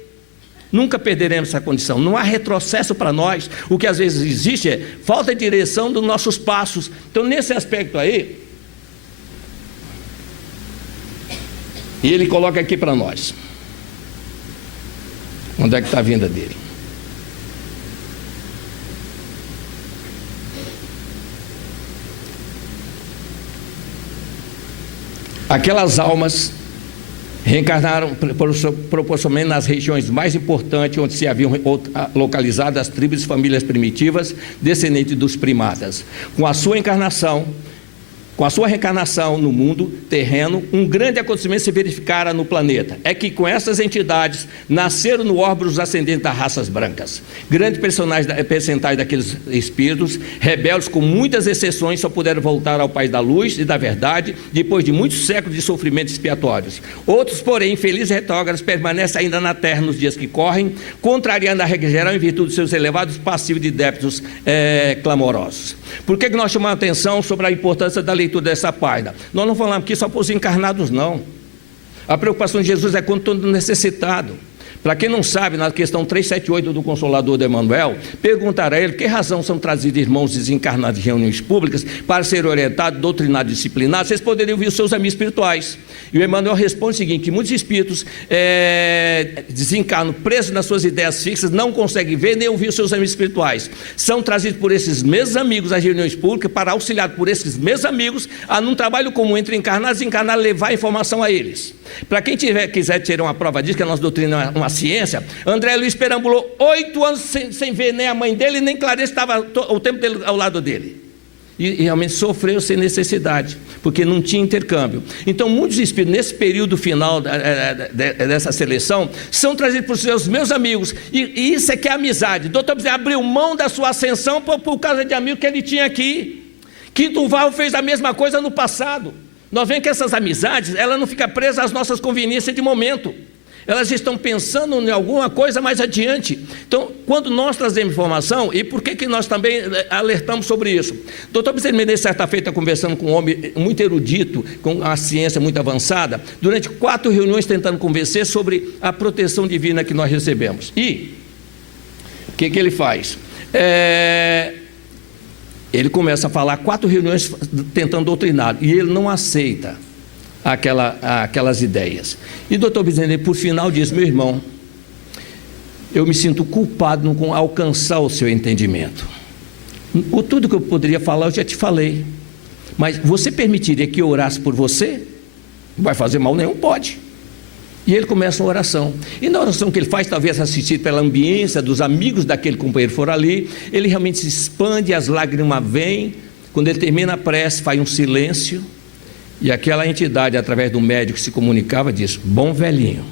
Nunca perderemos essa condição, não há retrocesso para nós. O que às vezes existe é falta de direção dos nossos passos. Então nesse aspecto aí, e ele coloca aqui para nós, onde é que está a vinda dele? Aquelas almas reencarnaram proporcionalmente nas regiões mais importantes, onde se haviam localizado as tribos e famílias primitivas, descendentes dos primatas. Com a sua reencarnação no mundo terreno, um grande acontecimento se verificara no planeta. É que com essas entidades nasceram no orbe os ascendentes das raças brancas. Grande percentagem daqueles espíritos, rebeldes com muitas exceções, só puderam voltar ao país da luz e da verdade, depois de muitos séculos de sofrimentos expiatórios. Outros, porém, infelizes retrógrados, permanecem ainda na terra nos dias que correm, contrariando a regra geral em virtude de seus elevados passivos de débitos clamorosos. Por que nós chamamos a atenção sobre a importância da leitura dessa página? Nós não falamos aqui só para os encarnados, não. A preocupação de Jesus é com todo necessitado. Para quem não sabe, na questão 378 do Consolador de Emmanuel, perguntará a ele que razão são trazidos irmãos desencarnados de reuniões públicas para serem orientados, doutrinados, disciplinados. Vocês poderiam ouvir os seus amigos espirituais. E o Emmanuel responde o seguinte, que muitos espíritos desencarnam presos nas suas ideias fixas, não conseguem ver nem ouvir os seus amigos espirituais. São trazidos por esses mesmos amigos às reuniões públicas para auxiliar por esses mesmos amigos a num trabalho comum entre encarnados e desencarnados levar a informação a eles. Para quem quiser tirar uma prova disso, que a nossa doutrina é uma ciência, André Luiz perambulou 8 anos sem ver nem a mãe dele, nem Clarice estava o tempo dele ao lado dele. E realmente sofreu sem necessidade, porque não tinha intercâmbio. Então muitos espíritos, nesse período final dessa seleção, são trazidos por seus meus amigos, e isso é que é amizade. Doutor Bezerra abriu mão da sua ascensão por causa de amigos que ele tinha aqui. Quinto Val fez a mesma coisa no passado. Nós vemos que essas amizades, ela não fica presa às nossas conveniências de momento. Elas estão pensando em alguma coisa mais adiante. Então, quando nós trazemos informação, e por que nós também alertamos sobre isso? Doutor Bezerra Menezes, certa feita, conversando com um homem muito erudito, com a ciência muito avançada, durante 4 reuniões tentando convencer sobre a proteção divina que nós recebemos. E o que ele faz? Ele começa a falar 4 reuniões tentando doutrinar, e ele não aceita aquelas ideias. E doutor Bezerra, por final, diz: meu irmão, eu me sinto culpado em não alcançar o seu entendimento. Tudo que eu poderia falar, eu já te falei. Mas você permitiria que eu orasse por você? Não vai fazer mal nenhum? Pode. E ele começa uma oração. E na oração que ele faz, talvez assistido pela ambiência dos amigos daquele companheiro que for ali, ele realmente se expande, as lágrimas vêm. Quando ele termina a prece, faz um silêncio. E aquela entidade, através do médico que se comunicava, diz: bom velhinho,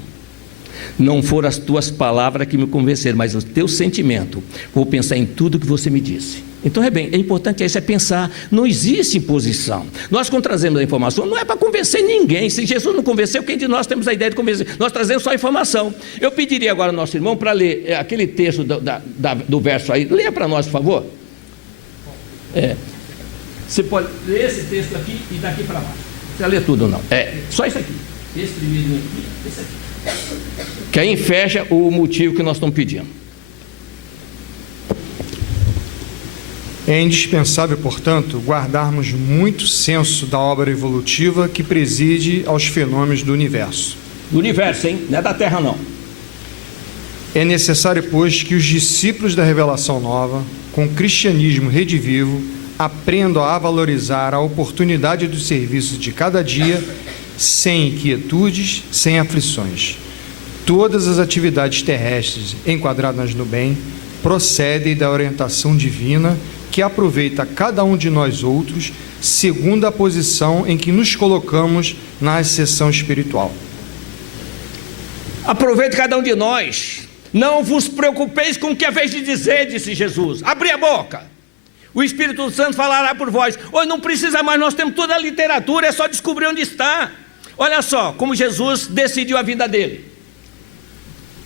não foram as tuas palavras que me convenceram, mas o teu sentimento. Vou pensar em tudo que você me disse. Então, é importante isso, é pensar. Não existe imposição. Nós, quando trazemos a informação, não é para convencer ninguém. Se Jesus não convenceu, quem de nós temos a ideia de convencer? Nós trazemos só a informação. Eu pediria agora ao nosso irmão para ler aquele texto do verso aí. Leia para nós, por favor. Você pode ler esse texto aqui e daqui para baixo. Você lê tudo ou não? Só isso aqui. Esse primeiro aqui, esse aqui. Que aí fecha o motivo que nós estamos pedindo. É indispensável, portanto, guardarmos muito senso da obra evolutiva que preside aos fenômenos do universo. Do universo, hein? Não é da Terra, não. É necessário, pois, que os discípulos da Revelação Nova, com o cristianismo redivivo, aprendam a valorizar a oportunidade do serviço de cada dia, sem inquietudes, sem aflições. Todas as atividades terrestres enquadradas no bem procedem da orientação divina, que aproveita cada um de nós outros, segundo a posição em que nos colocamos na ascensão espiritual. Aproveite cada um de nós. Não vos preocupeis com o que é vez de dizer, disse Jesus. Abri a boca. O Espírito Santo falará por vós. Hoje não precisa mais, nós temos toda a literatura, é só descobrir onde está. Olha só como Jesus decidiu a vida dele.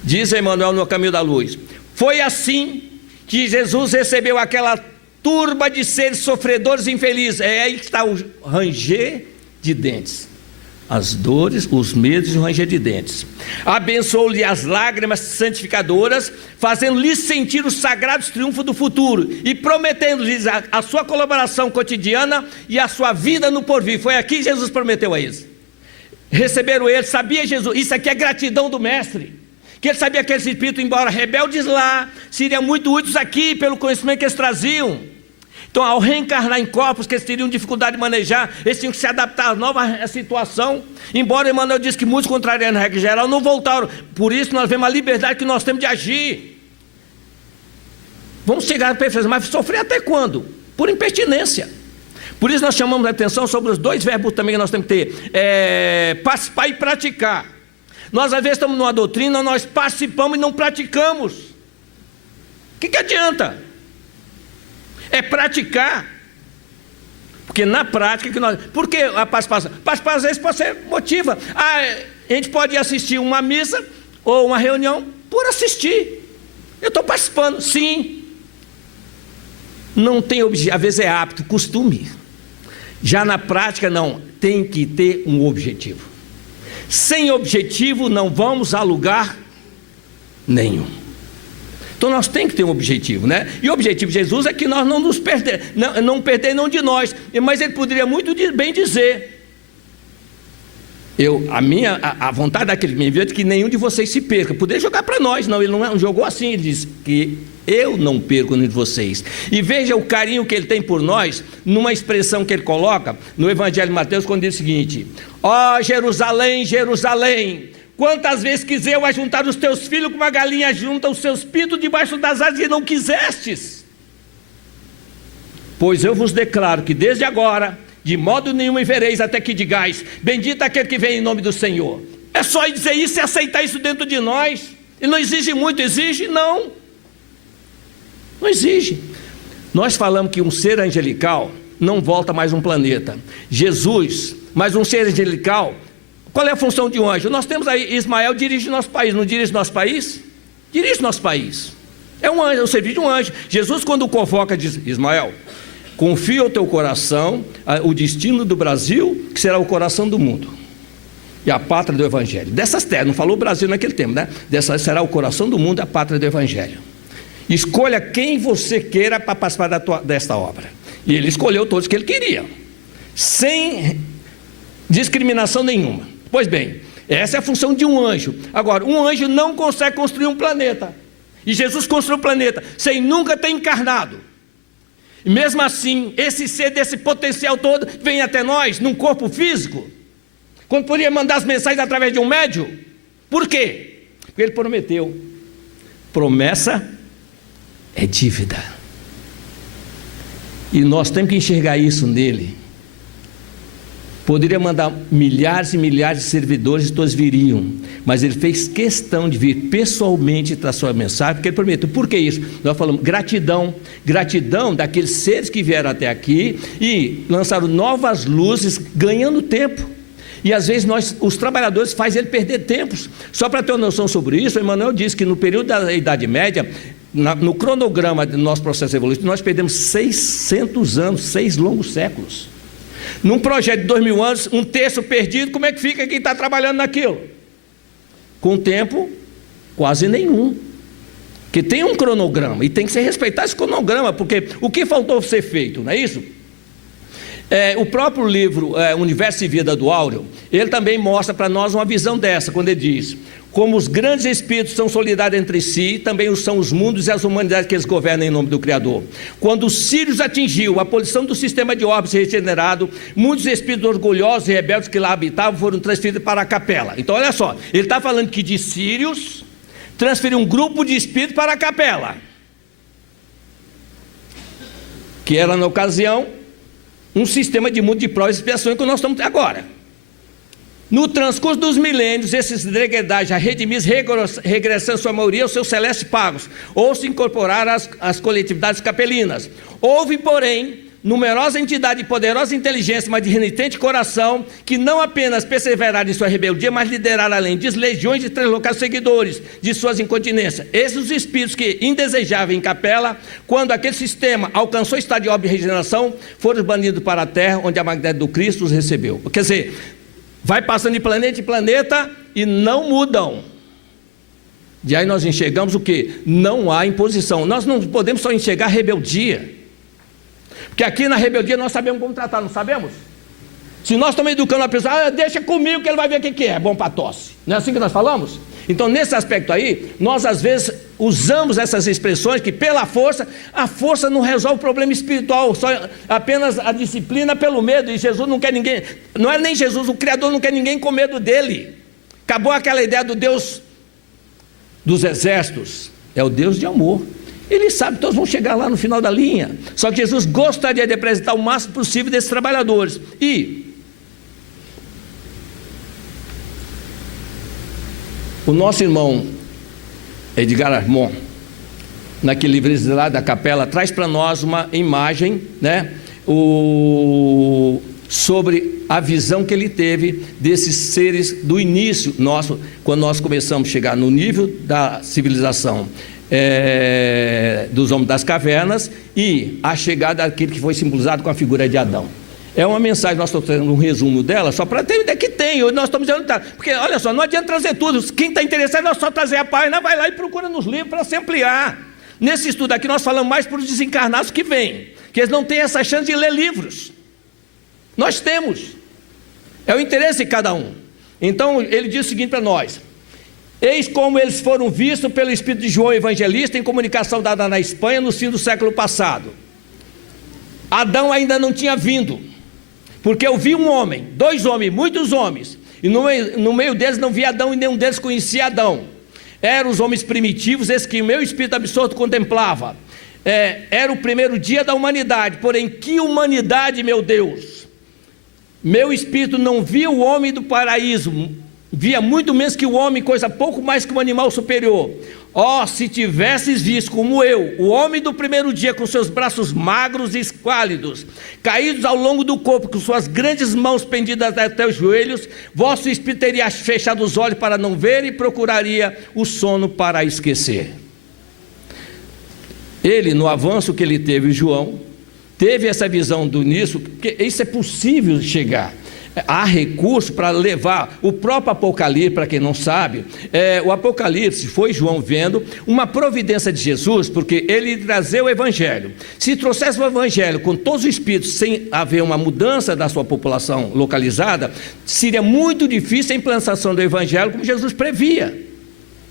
Diz Emmanuel no Caminho da Luz: foi assim que Jesus recebeu aquela turba de seres sofredores e infelizes. É aí que está o ranger de dentes, as dores, os medos e o ranger de dentes. Abençoou-lhe as lágrimas santificadoras, fazendo-lhes sentir os sagrados triunfos do futuro e prometendo-lhes a sua colaboração cotidiana e a sua vida no porvir. Foi aqui que Jesus prometeu a eles. Receberam eles, sabia Jesus, isso aqui é gratidão do mestre, que ele sabia que aqueles espíritos, embora rebeldes lá, seriam muito úteis aqui pelo conhecimento que eles traziam. Então, ao reencarnar em corpos que eles teriam dificuldade de manejar, eles tinham que se adaptar à nova situação. Embora Emmanuel disse que muitos, contrariando a regra geral, não voltaram. Por isso nós vemos a liberdade que nós temos de agir. Vamos chegar à perfeição, mas sofrer até quando? Por impertinência. Por isso nós chamamos a atenção sobre os 2 verbos também que nós temos que ter: participar e praticar. Nós às vezes estamos numa doutrina, nós participamos e não praticamos. O que adianta? É praticar. Porque na prática que nós... Por que a participação? Participar às vezes pode ser motiva. A gente pode assistir uma missa ou uma reunião por assistir. Eu estou participando, sim. Não tem objetivo, às vezes é hábito, costume. Já na prática não, tem que ter um objetivo. Sem objetivo não vamos a lugar nenhum. Então nós temos que ter um objetivo, né? E o objetivo de Jesus é que nós não nos não perder não de nós. Mas ele poderia muito bem dizer: a vontade daquele que me enviou é que nenhum de vocês se perca. Poderia jogar para nós, não, ele não jogou assim, ele disse que eu não perco nenhum de vocês. E veja o carinho que ele tem por nós, numa expressão que ele coloca no Evangelho de Mateus, quando diz o seguinte: ó Jerusalém, Jerusalém, Quantas vezes quiser eu ajuntar os teus filhos como a galinha junta os seus pintos debaixo das asas e não quisestes? Pois eu vos declaro que desde agora, de modo nenhum vereis até que digais, bendito aquele que vem em nome do Senhor. É só dizer isso e aceitar isso dentro de nós. E não exige muito, exige? Não. Não exige. Nós falamos que um ser angelical não volta mais um planeta. Jesus, mas um ser angelical, qual é a função de um anjo? Nós temos aí, Ismael dirige nosso país, não dirige nosso país? Dirige nosso país. É um anjo, é o serviço de um anjo. Jesus, quando o convoca, diz: Ismael, confia ao teu coração o destino do Brasil, que será o coração do mundo e a pátria do Evangelho. Dessas terras, não falou Brasil naquele tempo, né? Dessa será o coração do mundo e a pátria do Evangelho. Escolha quem você queira para participar desta obra. E ele escolheu todos que ele queria, sem discriminação nenhuma. Pois bem, essa é a função de um anjo. Agora, um anjo não consegue construir um planeta. E Jesus construiu um planeta sem nunca ter encarnado. E mesmo assim, esse ser desse potencial todo vem até nós num corpo físico, quando poderia mandar as mensagens através de um médium. Por quê? Porque ele prometeu. Promessa é dívida. E nós temos que enxergar isso nele. Poderia mandar milhares e milhares de servidores e todos viriam, mas ele fez questão de vir pessoalmente trazer sua mensagem, porque ele prometeu. Por que isso? Nós falamos gratidão, gratidão daqueles seres que vieram até aqui e lançaram novas luzes, ganhando tempo. E às vezes os trabalhadores fazem ele perder tempos. Só para ter uma noção sobre isso, o Emmanuel disse que no período da Idade Média, no cronograma do nosso processo evolutivo, nós perdemos 600 anos, 6 longos séculos. Num projeto de 2000 anos, um terço perdido, como é que fica quem está trabalhando naquilo? Com tempo, quase nenhum. Porque tem um cronograma, e tem que se respeitar esse cronograma, porque o que faltou ser feito, não é isso? O próprio livro Universo e Vida do Áureo, ele também mostra para nós uma visão dessa, quando ele diz: como os grandes espíritos são solidários entre si, também são os mundos e as humanidades que eles governam em nome do Criador. Quando Sírius atingiu a posição do sistema de orbes regenerado, muitos espíritos orgulhosos e rebeldes que lá habitavam foram transferidos para a capela. Então olha só, ele está falando que de Sírius transferiu um grupo de espíritos para a capela, que era na ocasião um sistema de mundo de provas e expiações que nós estamos agora. No transcurso dos milênios, esses degredados já redimidos regressando sua maioria aos seus celestes pagos, ou se incorporaram às coletividades capelinas. Houve, porém, numerosa entidade de poderosa inteligência, mas de renitente coração, que não apenas perseveraram em sua rebeldia, mas lideraram além disso legiões de translocados seguidores de suas incontinências. Esses os espíritos que indesejáveis em capela, quando aquele sistema alcançou o estado de obra de regeneração, foram banidos para a terra, onde a magnete do Cristo os recebeu. Quer dizer, vai passando de planeta em planeta e não mudam. E aí nós enxergamos o quê? Não há imposição. Nós não podemos só enxergar rebeldia. Porque aqui na rebeldia nós sabemos como tratar, não sabemos? Se nós estamos educando a pessoa, deixa comigo que ele vai ver o que é bom para tosse. Não é assim que nós falamos? Então, nesse aspecto aí, nós às vezes usamos essas expressões que pela força, a força não resolve o problema espiritual, só apenas a disciplina pelo medo, e Jesus não quer ninguém, não é nem Jesus, o Criador não quer ninguém com medo dele. Acabou aquela ideia do Deus dos exércitos, é o Deus de amor. Ele sabe que todos vão chegar lá no final da linha, só que Jesus gostaria de apresentar o máximo possível desses trabalhadores. E o nosso irmão Edgar Armon, naquele livro lá da capela, traz para nós uma imagem, né, sobre a visão que ele teve desses seres do início nosso, quando nós começamos a chegar no nível da civilização dos homens das cavernas, e a chegada daquele que foi simbolizado com a figura de Adão. É uma mensagem, nós estamos trazendo um resumo dela, só para ter ideia que tem, nós estamos dizendo, porque olha só, não adianta trazer tudo, quem está interessado é só trazer a página, vai lá e procura nos livros para se ampliar. Nesse estudo aqui nós falamos mais para os desencarnados que vêm, que eles não têm essa chance de ler livros. Nós temos, é o interesse de cada um. Então ele diz o seguinte para nós: eis como eles foram vistos pelo Espírito de João Evangelista em comunicação dada na Espanha no fim do século passado. Adão ainda não tinha vindo, porque eu vi um homem, dois homens, muitos homens, e no meio deles não via Adão, e nenhum deles conhecia Adão. Eram os homens primitivos, esses que o meu espírito absorto contemplava. Era o primeiro dia da humanidade. Porém, que humanidade, meu Deus! Meu espírito não via o homem do paraíso, via muito menos que o homem, coisa pouco mais que um animal superior. Se tivesses visto como eu, o homem do primeiro dia, com seus braços magros e esquálidos, caídos ao longo do corpo, com suas grandes mãos pendidas até os joelhos, vosso espírito teria fechado os olhos para não ver e procuraria o sono para esquecer. Ele, no avanço que ele teve, João, teve essa visão do início, porque isso é possível chegar. Há recurso para levar o próprio Apocalipse, para quem não sabe, o Apocalipse foi João vendo uma providência de Jesus, porque ele trazia o Evangelho. Se trouxesse o Evangelho com todos os espíritos, sem haver uma mudança da sua população localizada, seria muito difícil a implantação do Evangelho, como Jesus previa.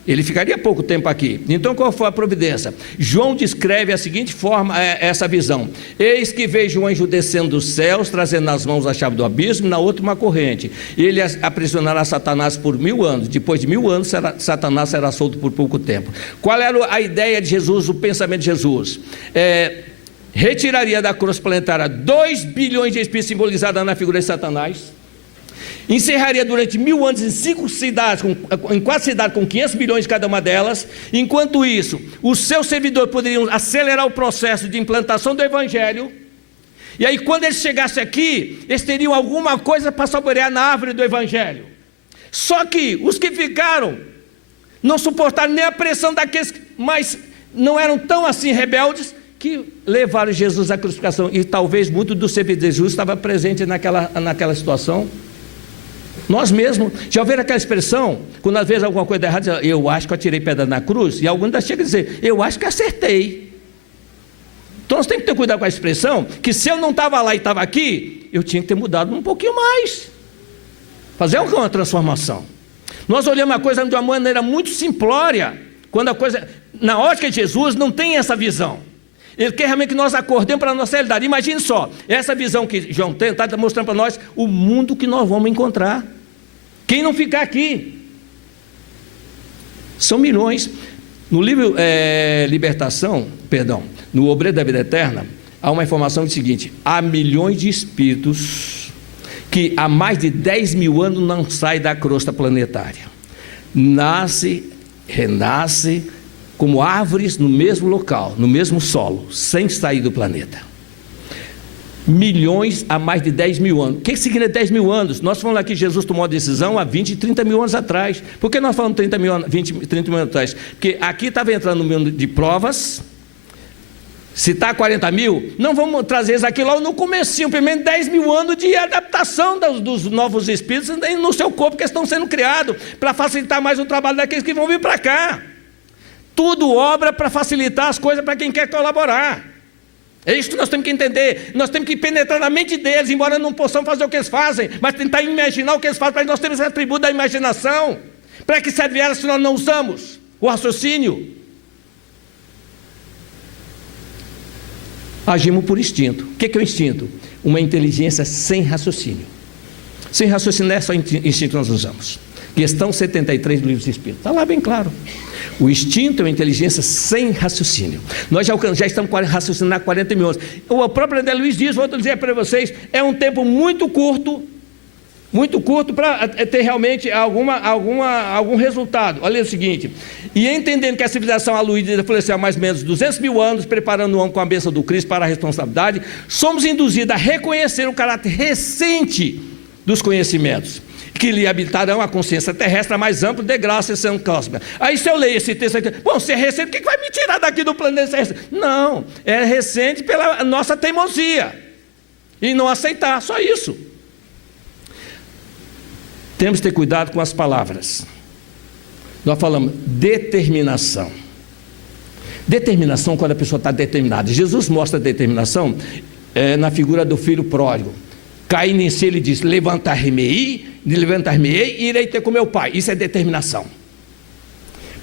Ele ficaria pouco tempo aqui. Então, qual foi a providência? João descreve a seguinte forma essa visão: eis que vejo um anjo descendo dos céus, trazendo nas mãos a chave do abismo, na outra uma corrente. Ele aprisionará Satanás por 1000 anos. Depois de 1000 anos, Satanás será solto por pouco tempo. Qual era a ideia de Jesus, o pensamento de Jesus? Retiraria da cruz planetária 2 bilhões de espíritos simbolizados na figura de Satanás. Encerraria durante 1000 anos em 5 cidades, em 4 cidades com 500 milhões cada uma delas. Enquanto isso, os seus servidores poderiam acelerar o processo de implantação do Evangelho. E aí, quando eles chegassem aqui, eles teriam alguma coisa para saborear na árvore do Evangelho. Só que os que ficaram não suportaram nem a pressão daqueles que mais não eram tão assim rebeldes, que levaram Jesus à crucificação. E talvez muito do servidor de Jesus estava presente naquela situação. Nós mesmos, já ouviram aquela expressão, quando às vezes alguma coisa errada, eu acho que eu tirei pedra na cruz, e alguns ainda chegam a dizer, eu acho que acertei. Então nós temos que ter cuidado com a expressão, que se eu não estava lá e estava aqui, eu tinha que ter mudado um pouquinho mais, fazer uma transformação. Nós olhamos a coisa de uma maneira muito simplória, quando a coisa, na ótica de Jesus, não tem essa visão. Ele quer realmente que nós acordemos para a nossa realidade. Imagine só, essa visão que João tem, está mostrando para nós o mundo que nós vamos encontrar. Quem não ficar aqui? São milhões. No livro no Obreiro da Vida Eterna, há uma informação seguinte: há milhões de espíritos que há mais de 10 mil anos não saem da crosta planetária. Nasce, renasce, como árvores no mesmo local, no mesmo solo, sem sair do planeta. Milhões a mais de 10 mil anos. O que significa 10 mil anos? Nós falamos aqui que Jesus tomou a decisão há 20, 30 mil anos atrás. Por que nós falamos 30 mil anos atrás? Porque aqui estava entrando no mundo de provas. Se está 40 mil, não vamos trazer isso aqui logo no comecinho, primeiro 10 mil anos de adaptação dos novos espíritos no seu corpo que estão sendo criados, para facilitar mais o trabalho daqueles que vão vir para cá. Tudo obra para facilitar as coisas para quem quer colaborar. É isso que nós temos que entender. Nós temos que penetrar na mente deles, embora não possamos fazer o que eles fazem, mas tentar imaginar o que eles fazem, para nós termos esse atributo da imaginação. Para que serve ela se nós não usamos o raciocínio? Agimos por instinto. O que é o instinto? Uma inteligência sem raciocínio. Sem raciocínio não é só instinto que nós usamos. Questão 73 do Livro dos Espíritos. Está lá bem claro. O instinto é uma inteligência sem raciocínio. Nós já estamos raciocinando há 40 mil anos. O próprio André Luiz diz, vou dizer para vocês, é um tempo muito curto para ter realmente algum resultado. Olha o seguinte: e entendendo que a civilização aluída floresceu há mais ou menos 200 mil anos, preparando o homem com a bênção do Cristo para a responsabilidade, somos induzidos a reconhecer o caráter recente dos conhecimentos, que lhe habilitarão a consciência terrestre mais ampla de graça e sendo cósmica. Aí se eu leio esse texto aqui, bom, se é recente, o que vai me tirar daqui do planeta? Não, é recente pela nossa teimosia e não aceitar, só isso. Temos que ter cuidado com as palavras. Nós falamos determinação. Determinação quando a pessoa está determinada. Jesus mostra a determinação na figura do filho pródigo. Caindo em si, ele diz: levantar-me-ei e irei ter com meu pai. Isso é determinação.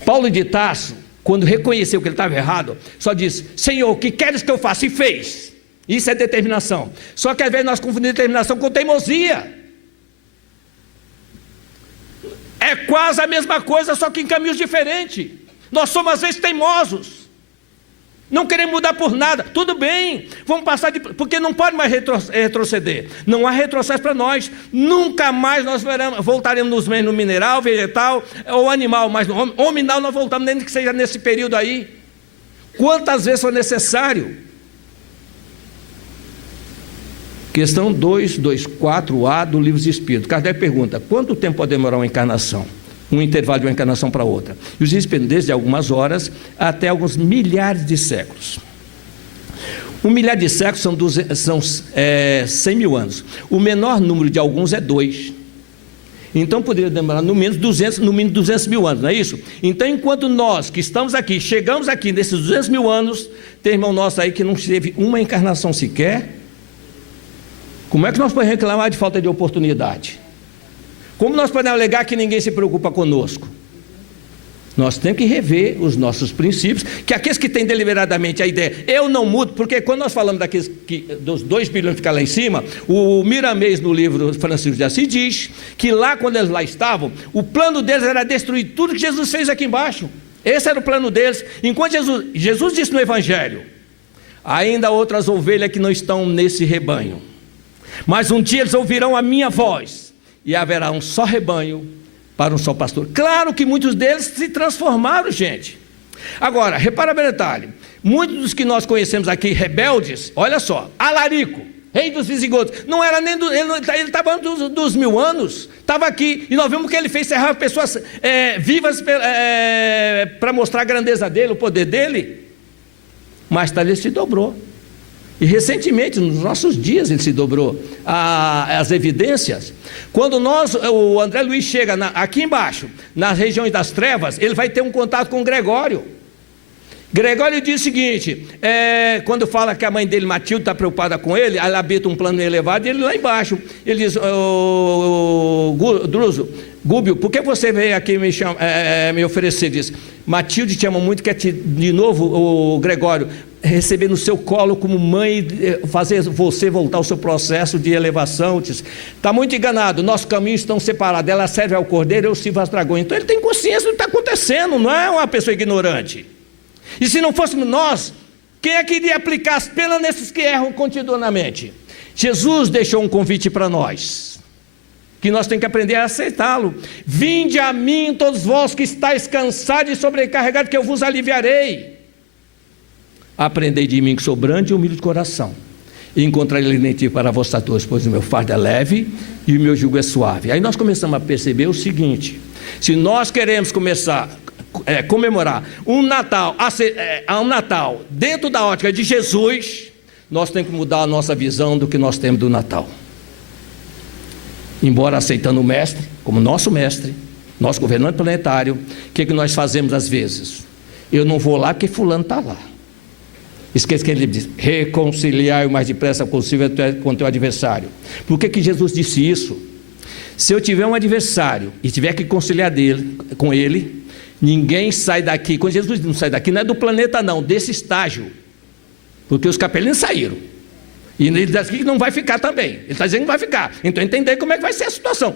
Paulo de Tarso, quando reconheceu que ele estava errado, só disse: Senhor, o que queres que eu faça? E fez. Isso é determinação. Só que às vezes nós confundimos determinação com teimosia. É quase a mesma coisa, só que em caminhos diferentes. Nós somos às vezes teimosos. Não queremos mudar por nada. Tudo bem, vamos passar porque não pode mais retroceder. Não há retrocesso para nós. Nunca mais nós voltaremos nos meios no mineral, vegetal ou animal. Mas no hominal nós voltamos, nem que seja nesse período aí. Quantas vezes for necessário? Questão 224A do Livro dos Espíritos. Kardec pergunta: quanto tempo pode demorar uma encarnação? Um intervalo de uma encarnação para outra. E os espíritos, desde algumas horas até alguns milhares de séculos. 1 milhar de séculos são 100 mil anos. O menor número de alguns é 2. Então poderia demorar no mínimo 200 mil anos, não é isso? Então, enquanto nós que estamos aqui, chegamos aqui nesses 200 mil anos, tem irmão nosso aí que não teve uma encarnação sequer. Como é que nós podemos reclamar de falta de oportunidade? Como nós podemos alegar que ninguém se preocupa conosco? Nós temos que rever os nossos princípios, que aqueles que têm deliberadamente a ideia, eu não mudo, porque quando nós falamos daqueles dos 2 bilhões que ficam lá em cima, o Miramês no livro Francisco de Assis diz que lá quando eles lá estavam, o plano deles era destruir tudo que Jesus fez aqui embaixo. Esse era o plano deles. Enquanto Jesus disse no Evangelho: ainda há outras ovelhas que não estão nesse rebanho, mas um dia eles ouvirão a minha voz, e haverá um só rebanho para um só pastor. Claro que muitos deles se transformaram, gente. Agora, repara bem o detalhe: muitos dos que nós conhecemos aqui, rebeldes, olha só, Alarico, rei dos visigodos, não era nem ele estava antes dos 1000 anos, estava aqui, e nós vimos que ele fez serrar pessoas vivas para mostrar a grandeza dele, o poder dele. Mais tarde ele se dobrou. E recentemente, nos nossos dias, ele se dobrou as evidências. Quando o André Luiz chega aqui embaixo, nas regiões das trevas, ele vai ter um contato com o Gregório. Gregório diz o seguinte, quando fala que a mãe dele, Matilde, está preocupada com ele, ela habita um plano elevado, e ele lá embaixo. Ele diz: Druso, Gúbio, por que você veio aqui me oferecer? Diz: Matilde te ama muito, quer de novo, o Gregório, receber no seu colo como mãe, fazer você voltar ao seu processo de elevação. Está muito enganado, nossos caminhos estão separados, ela serve ao cordeiro, eu sirvo às dragões. Então ele tem consciência do que está acontecendo, não é uma pessoa ignorante. E se não fôssemos nós, quem é que iria aplicar as penas nesses que erram continuamente? Jesus deixou um convite para nós, que nós temos que aprender a aceitá-lo. Vinde a mim todos vós que estáis cansados e sobrecarregados, que eu vos aliviarei. Aprendei de mim que sou brando e humilde de coração, e encontrarei alento para a vossa dor, pois o meu fardo é leve e o meu jugo é suave. Aí nós começamos a perceber o seguinte: se nós queremos começar comemorar um Natal dentro da ótica de Jesus, nós temos que mudar a nossa visão do que nós temos do Natal. Embora aceitando o mestre como nosso mestre, nosso governante planetário, o que nós fazemos às vezes? Eu não vou lá porque fulano está lá. Esquece que ele diz: reconciliar o mais depressa possível com o teu adversário. Por que Jesus disse isso? Se eu tiver um adversário e tiver que conciliar com ele, ninguém sai daqui. Quando Jesus não sai daqui, não é do planeta não, desse estágio, porque os capelinos saíram, e ele diz que não vai ficar também. Ele está dizendo que vai ficar. Então entender como é que vai ser a situação.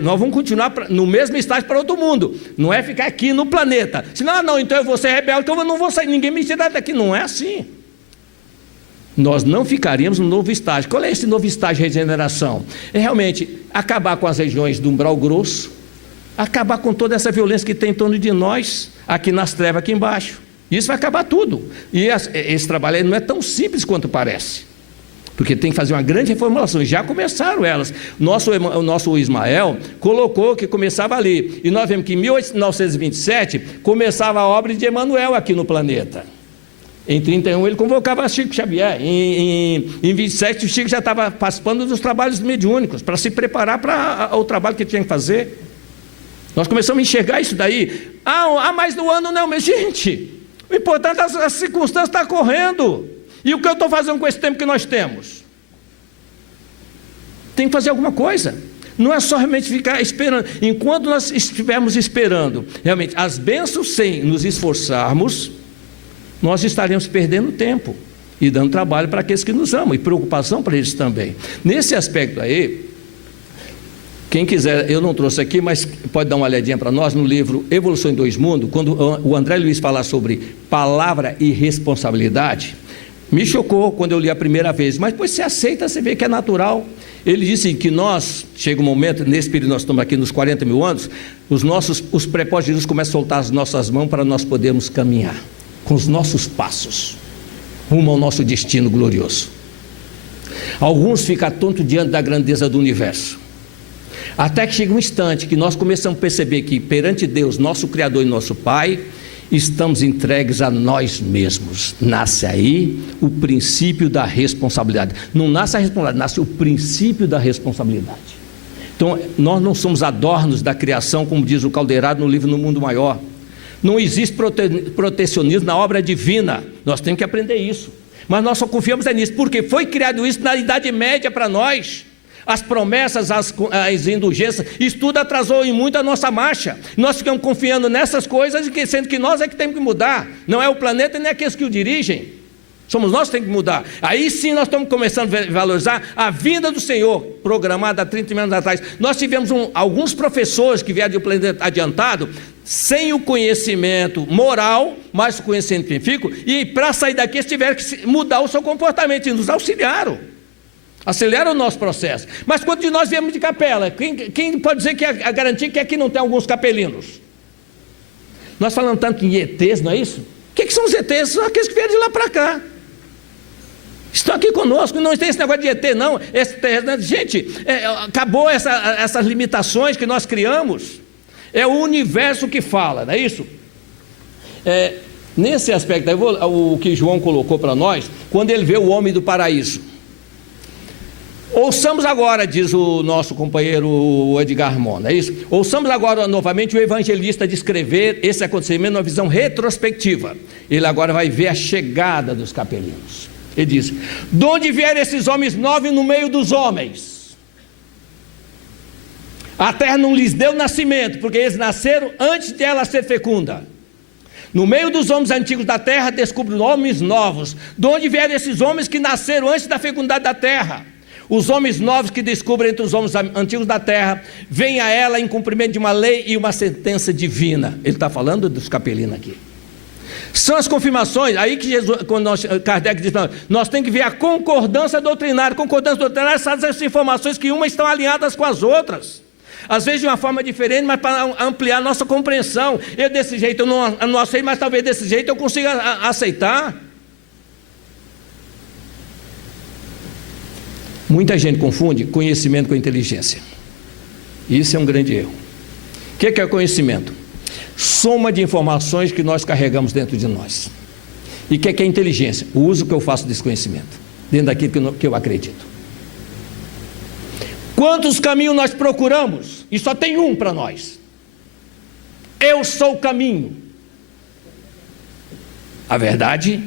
Nós vamos continuar no mesmo estágio para outro mundo, não é ficar aqui no planeta. Senão, não, então eu vou ser rebelde, então eu não vou sair, ninguém me tirar daqui. Não é assim. Nós não ficaríamos no novo estágio. Qual é esse novo estágio de regeneração? É realmente acabar com as regiões do umbral grosso, acabar com toda essa violência que tem em torno de nós, aqui nas trevas, aqui embaixo. Isso vai acabar tudo. E esse trabalho aí não é tão simples quanto parece, porque tem que fazer uma grande reformulação. Já começaram elas. O nosso Ismael colocou que começava ali. E nós vemos que em 1927 começava a obra de Emmanuel aqui no planeta. Em 31 ele convocava Chico Xavier. Em 27 o Chico já estava participando dos trabalhos mediúnicos, para se preparar para o trabalho que tinha que fazer. Nós começamos a enxergar isso daí. Mais no ano não, mas gente, o importante é as circunstâncias estão correndo. E o que eu estou fazendo com esse tempo que nós temos? Tem que fazer alguma coisa. Não é só realmente ficar esperando. Enquanto nós estivermos esperando realmente as bênçãos sem nos esforçarmos, nós estaremos perdendo tempo e dando trabalho para aqueles que nos amam, e preocupação para eles também. Nesse aspecto aí, Quem quiser, eu não trouxe aqui, mas pode dar uma olhadinha para nós no livro Evolução em Dois Mundos, quando o André Luiz fala sobre palavra e responsabilidade. Me chocou quando eu li a primeira vez, mas depois você aceita, você vê que é natural. Ele disse que nós, chega um momento, nesse período nós estamos aqui nos 40 mil anos, os prepósitos de Deus começam a soltar as nossas mãos para nós podermos caminhar com os nossos passos rumo ao nosso destino glorioso. Alguns ficam tontos diante da grandeza do universo, até que chega um instante que nós começamos a perceber que perante Deus, nosso Criador e nosso Pai, estamos entregues a nós mesmos. Nasce aí o princípio da responsabilidade. Não nasce a responsabilidade, nasce o princípio da responsabilidade. Então, nós não somos adornos da criação, como diz o Caldeirado no livro No Mundo Maior. Não existe protecionismo na obra divina. Nós temos que aprender isso. Mas nós só confiamos nisso, porque foi criado isso na Idade Média para nós. As promessas, as indulgências, isso tudo atrasou em muito a nossa marcha. Nós ficamos confiando nessas coisas, sendo que nós é que temos que mudar. Não é o planeta nem aqueles que o dirigem. Somos nós que temos que mudar. Aí sim nós estamos começando a valorizar a vinda do Senhor, programada há 30 anos atrás. Nós tivemos alguns professores que vieram de um planeta adiantado, sem o conhecimento moral, mas o conhecimento científico, e para sair daqui eles tiveram que mudar o seu comportamento e nos auxiliaram. Acelera o nosso processo. Mas quando de nós viemos de capela, quem pode dizer que a garantia que aqui não tem alguns capelinos? Nós falamos tanto em ETs, não é isso? O que são os ETs? São aqueles que vieram de lá para cá. Estão aqui conosco, não tem esse negócio de ET não. Gente, acabou essas limitações que nós criamos. É o universo que fala, não é isso? Nesse aspecto, o que João colocou para nós, quando ele vê o homem do paraíso. Ouçamos agora, diz o nosso companheiro Edgar Mona, é isso? Ouçamos agora novamente o evangelista descrever esse acontecimento numa visão retrospectiva. Ele agora vai ver a chegada dos capelinos. Ele diz: de onde vieram esses homens novos no meio dos homens? A terra não lhes deu nascimento, porque eles nasceram antes de ela ser fecunda. No meio dos homens antigos da terra, descobrem homens novos. De onde vieram esses homens que nasceram antes da fecundidade da terra? Os homens novos que descobrem entre os homens antigos da terra, vêm a ela em cumprimento de uma lei e uma sentença divina. Ele está falando dos capelinos aqui. São as confirmações, aí que Kardec diz, nós temos que ver a concordância doutrinária. Concordância doutrinária são essas informações que umas estão alinhadas com as outras. Às vezes de uma forma diferente, mas para ampliar a nossa compreensão. Eu desse jeito eu não aceito, mas talvez desse jeito eu consiga aceitar. Muita gente confunde conhecimento com inteligência. Isso é um grande erro. O que é conhecimento? Soma de informações que nós carregamos dentro de nós. E o que é inteligência? O uso que eu faço desse conhecimento, dentro daquilo que eu acredito. Quantos caminhos nós procuramos? E só tem um para nós. Eu sou o caminho, a verdade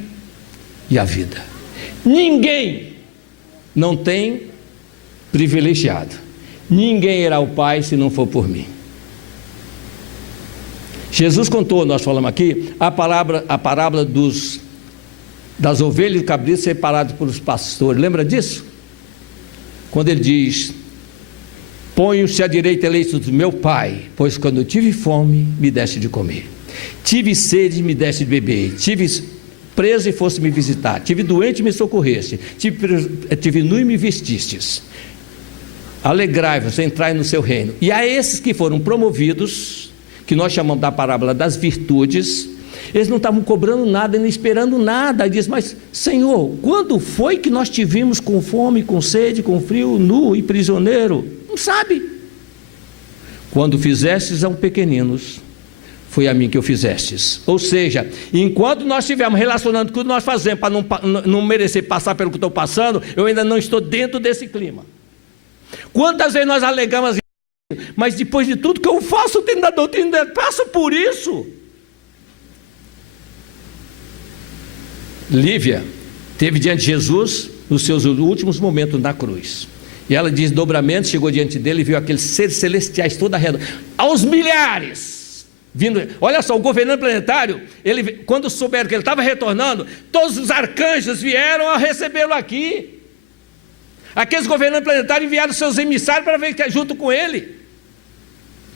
e a vida. Ninguém não tem privilegiado. Ninguém irá ao Pai se não for por mim. Jesus contou, nós falamos aqui, a parábola das ovelhas e cabritos separados pelos pastores. Lembra disso? Quando ele diz: ponho-se à direita eleitos do meu Pai, pois quando eu tive fome, me deste de comer. Tive sede, me deste de beber. Tive preso e fosse me visitar, tive doente e me socorreste, tive nu e me vestistes. Alegrai-vos, entrai no seu reino. E a esses que foram promovidos, que nós chamamos da parábola das virtudes, eles não estavam cobrando nada, nem esperando nada. Ele diz: mas Senhor, quando foi que nós te vimos com fome, com sede, com frio, nu e prisioneiro? Não sabe. Quando fizestes a um pequeninos, foi a mim que o fizestes. Ou seja, enquanto nós estivermos relacionando com o que nós fazemos, para não merecer passar pelo que estou passando, eu ainda não estou dentro desse clima. Quantas vezes nós alegamos isso? Mas depois de tudo que eu faço dentro da doutrina, eu passo por isso. Lívia teve diante de Jesus nos seus últimos momentos na cruz. E ela diz: dobramento, chegou diante dele e viu aqueles seres celestiais toda a redor, aos milhares. Vindo, olha só, o governante planetário, quando souberam que ele estava retornando, todos os arcanjos vieram a recebê-lo aqui. Aqueles governantes planetários enviaram seus emissários para ver junto com ele.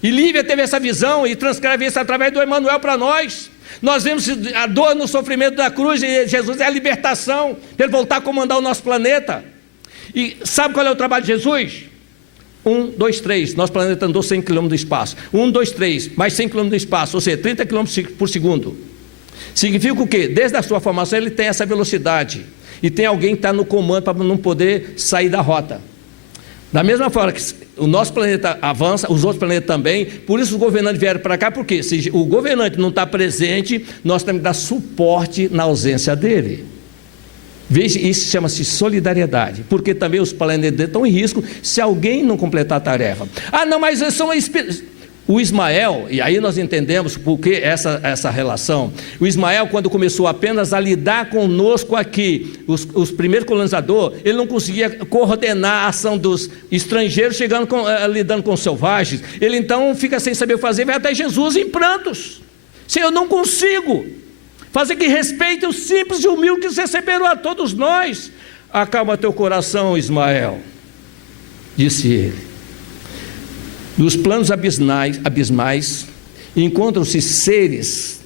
E Lívia teve essa visão e transcreve isso através do Emmanuel para nós. Nós vemos a dor no sofrimento da cruz, e Jesus é a libertação, para ele voltar a comandar o nosso planeta. E sabe qual é o trabalho de Jesus? 1, 2, 3, nosso planeta andou 100 km do espaço. 1, 2, 3, mais 100 km do espaço, ou seja, 30 km por segundo. Significa o quê? Desde a sua formação ele tem essa velocidade. E tem alguém que está no comando para não poder sair da rota. Da mesma forma que o nosso planeta avança, os outros planetas também, por isso os governantes vieram para cá, porque se o governante não está presente, nós temos que dar suporte na ausência dele. Veja, isso chama-se solidariedade, porque também os planetas estão em risco se alguém não completar a tarefa. Ah, não, mas são o Ismael, e aí nós entendemos por que essa relação. O Ismael, quando começou apenas a lidar conosco aqui, os primeiros colonizadores, ele não conseguia coordenar a ação dos estrangeiros lidando com os selvagens. Ele então fica sem saber o que fazer, vai até Jesus em prantos. Senhor, eu não consigo fazer que respeite os simples e humildes que receberam a todos nós. Acalma teu coração, Ismael, disse ele. Nos planos abismais encontram-se seres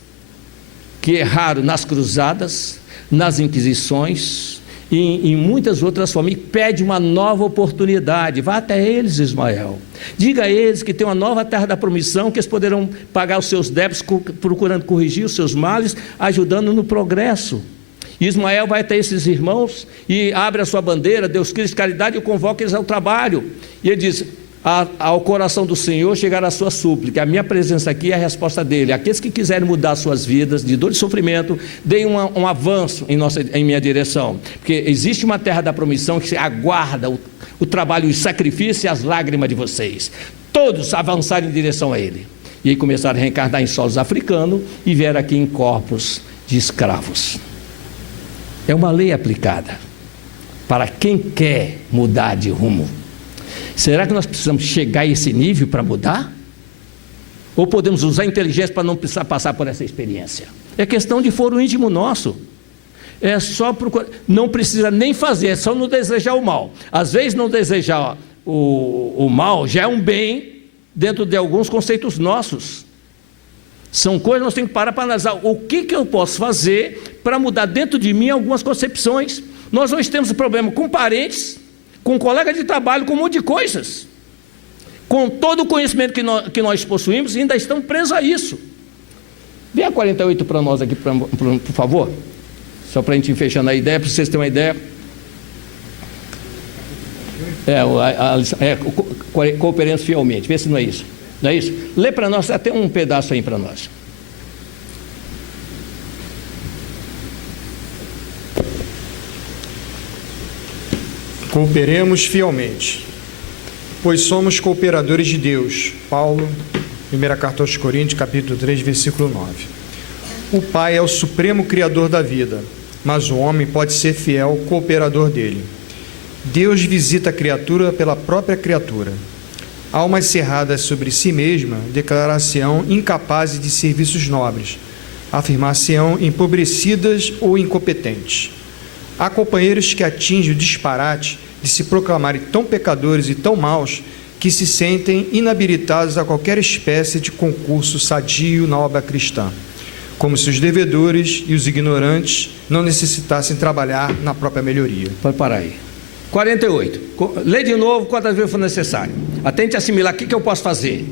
que erraram nas cruzadas, nas inquisições e em muitas outras formas, e pede uma nova oportunidade. Vá até eles, Ismael. Diga a eles que tem uma nova terra da promissão, que eles poderão pagar os seus débitos, procurando corrigir os seus males, ajudando no progresso. E Ismael vai até esses irmãos e abre a sua bandeira, Deus Cristo, caridade, e convoca eles ao trabalho. E ele diz: ao coração do Senhor chegará a sua súplica, a minha presença aqui é a resposta dele. Aqueles que quiserem mudar suas vidas de dor e sofrimento, deem um avanço em minha direção, porque existe uma terra da promissão que aguarda o trabalho, o sacrifício e as lágrimas de vocês. Todos avançarem em direção a ele. E aí começaram a reencarnar em solos africanos e vieram aqui em corpos de escravos. É uma lei aplicada para quem quer mudar de rumo. Será que nós precisamos chegar a esse nível para mudar? Ou podemos usar a inteligência para não precisar passar por essa experiência? É questão de foro íntimo nosso. É só procurar, não precisa nem fazer, é só não desejar o mal. Às vezes não desejar o mal já é um bem dentro de alguns conceitos nossos. São coisas que nós temos que parar para analisar. O que eu posso fazer para mudar dentro de mim algumas concepções? Nós hoje temos um problema com parentes, com colega de trabalho, com um monte de coisas. Com todo o conhecimento que nós possuímos, ainda estamos presos a isso. Vê a 48 para nós aqui, por favor. Só para a gente ir fechando a ideia, para vocês terem uma ideia. Cooperemos fielmente. Vê se não é isso. Não é isso? Lê para nós, até um pedaço aí para nós. Cooperemos fielmente, pois somos cooperadores de Deus. Paulo, primeira carta aos Coríntios, capítulo 3, versículo 9. O Pai é o supremo criador da vida, mas o homem pode ser fiel cooperador dele. Deus visita a criatura pela própria criatura. Almas cerradas sobre si mesma declarar-se-ão incapazes de serviços nobres, afirmar-se-ão empobrecidas ou incompetentes. Há companheiros que atingem o disparate de se proclamarem tão pecadores e tão maus que se sentem inabilitados a qualquer espécie de concurso sadio na obra cristã, como se os devedores e os ignorantes não necessitassem trabalhar na própria melhoria. Pode parar aí. 48. Lê de novo quantas vezes for necessário. Atente a assimilar o que eu posso fazer.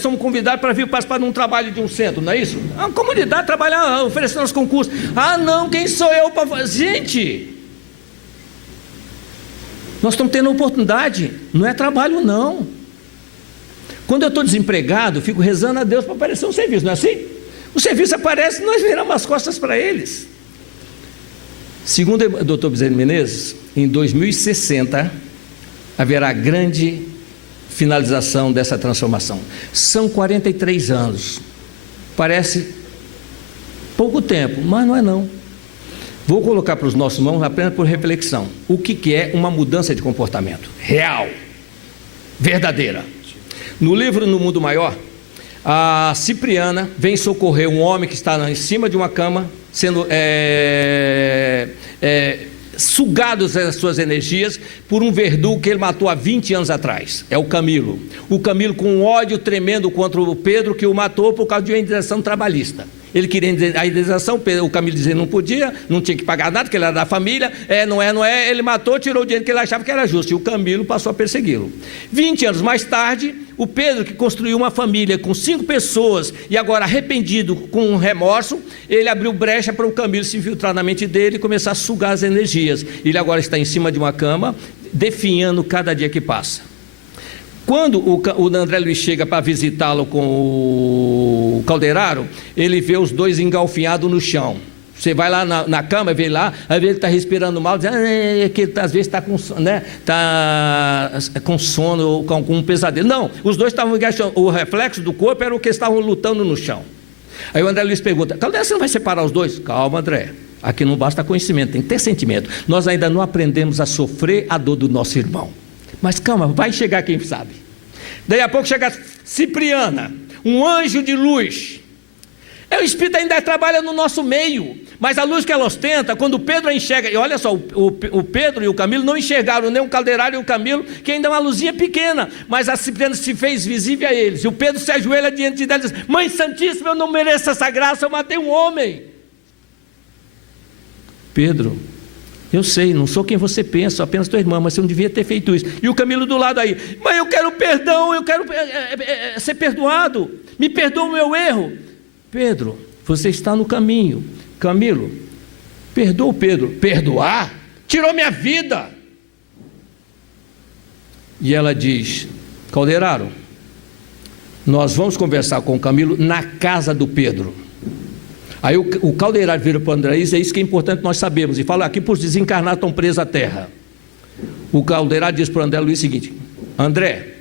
Somos convidados para vir participar de um trabalho de um centro, não é isso? A comunidade trabalhar, oferecendo os concursos. Ah, não, quem sou eu para fazer? Gente, nós estamos tendo oportunidade, não é trabalho não. Quando eu estou desempregado, fico rezando a Deus para aparecer um serviço, não é assim? O serviço aparece e nós viramos as costas para eles. Segundo o Dr. Bezerra Menezes, em 2060 haverá grande finalização dessa transformação. São 43 anos. Parece pouco tempo, mas não é não. Vou colocar para os nossos irmãos apenas por reflexão. O que é uma mudança de comportamento? Real, verdadeira. No livro No Mundo Maior, a Cipriana vem socorrer um homem que está em cima de uma cama, sugados as suas energias por um verdugo que ele matou há 20 anos atrás, é o Camilo. O Camilo com um ódio tremendo contra o Pedro, que o matou por causa de uma indenização trabalhista. Ele queria a indenização, o Camilo dizia que não podia, não tinha que pagar nada, porque ele era da família, não é, ele matou, tirou o dinheiro que ele achava que era justo, e o Camilo passou a persegui-lo. 20 anos mais tarde, o Pedro, que construiu uma família com 5 pessoas, e agora arrependido, com remorso, ele abriu brecha para o Camilo se infiltrar na mente dele e começar a sugar as energias. Ele agora está em cima de uma cama, definhando cada dia que passa. Quando o André Luiz chega para visitá-lo com o Calderaro, ele vê os dois engalfinhados no chão. Você vai lá na cama, vê lá, aí ele está respirando mal, diz, que às vezes está com, né, com sono ou com um pesadelo. Não, os dois estavam engaixando, o reflexo do corpo era o que estavam lutando no chão. Aí o André Luiz pergunta, Calderaro, você não vai separar os dois? Calma, André, aqui não basta conhecimento, tem que ter sentimento. Nós ainda não aprendemos a sofrer a dor do nosso irmão. Mas calma, vai chegar quem sabe. Daí a pouco chega Cipriana, um anjo de luz. O Espírito ainda trabalha no nosso meio, mas a luz que ela ostenta, quando Pedro a enxerga, e olha só, o Pedro e o Camilo não enxergaram nem o Calderaro e o Camilo, que ainda é uma luzinha pequena, mas a Cipriana se fez visível a eles, e o Pedro se ajoelha diante dela e diz, Mãe Santíssima, eu não mereço essa graça, eu matei um homem. Pedro, eu sei, não sou quem você pensa, sou apenas tua irmã, mas você não devia ter feito isso. E o Camilo do lado aí, mas eu quero perdão, eu quero ser perdoado, me perdoa o meu erro. Pedro, você está no caminho. Camilo, perdoa o Pedro. Perdoar? Tirou minha vida. E ela diz, Calderaro, nós vamos conversar com o Camilo na casa do Pedro. Aí o Calderaro vira para o André, é isso que é importante nós sabemos, e fala, aqui por desencarnar estão presos à terra. O Calderaro diz para o André Luiz o seguinte, André,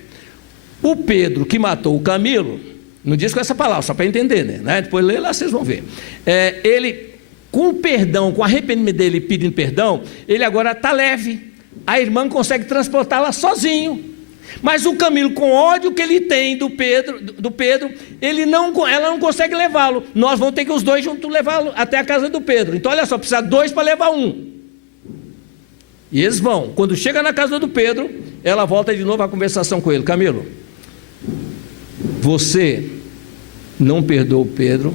o Pedro que matou o Camilo, não diz com essa palavra, só para entender, né? Depois lê lá, vocês vão ver. Ele, com perdão, com arrependimento dele pedindo perdão, ele agora está leve, a irmã consegue transportá-la sozinho. Mas o Camilo, com ódio que ele tem do Pedro, ela não consegue levá-lo. Nós vamos ter que os dois juntos levá-lo até a casa do Pedro. Então olha só, precisa 2 para levar um. E eles vão. Quando chega na casa do Pedro, ela volta de novo a conversação com ele. Camilo, você não perdoa o Pedro,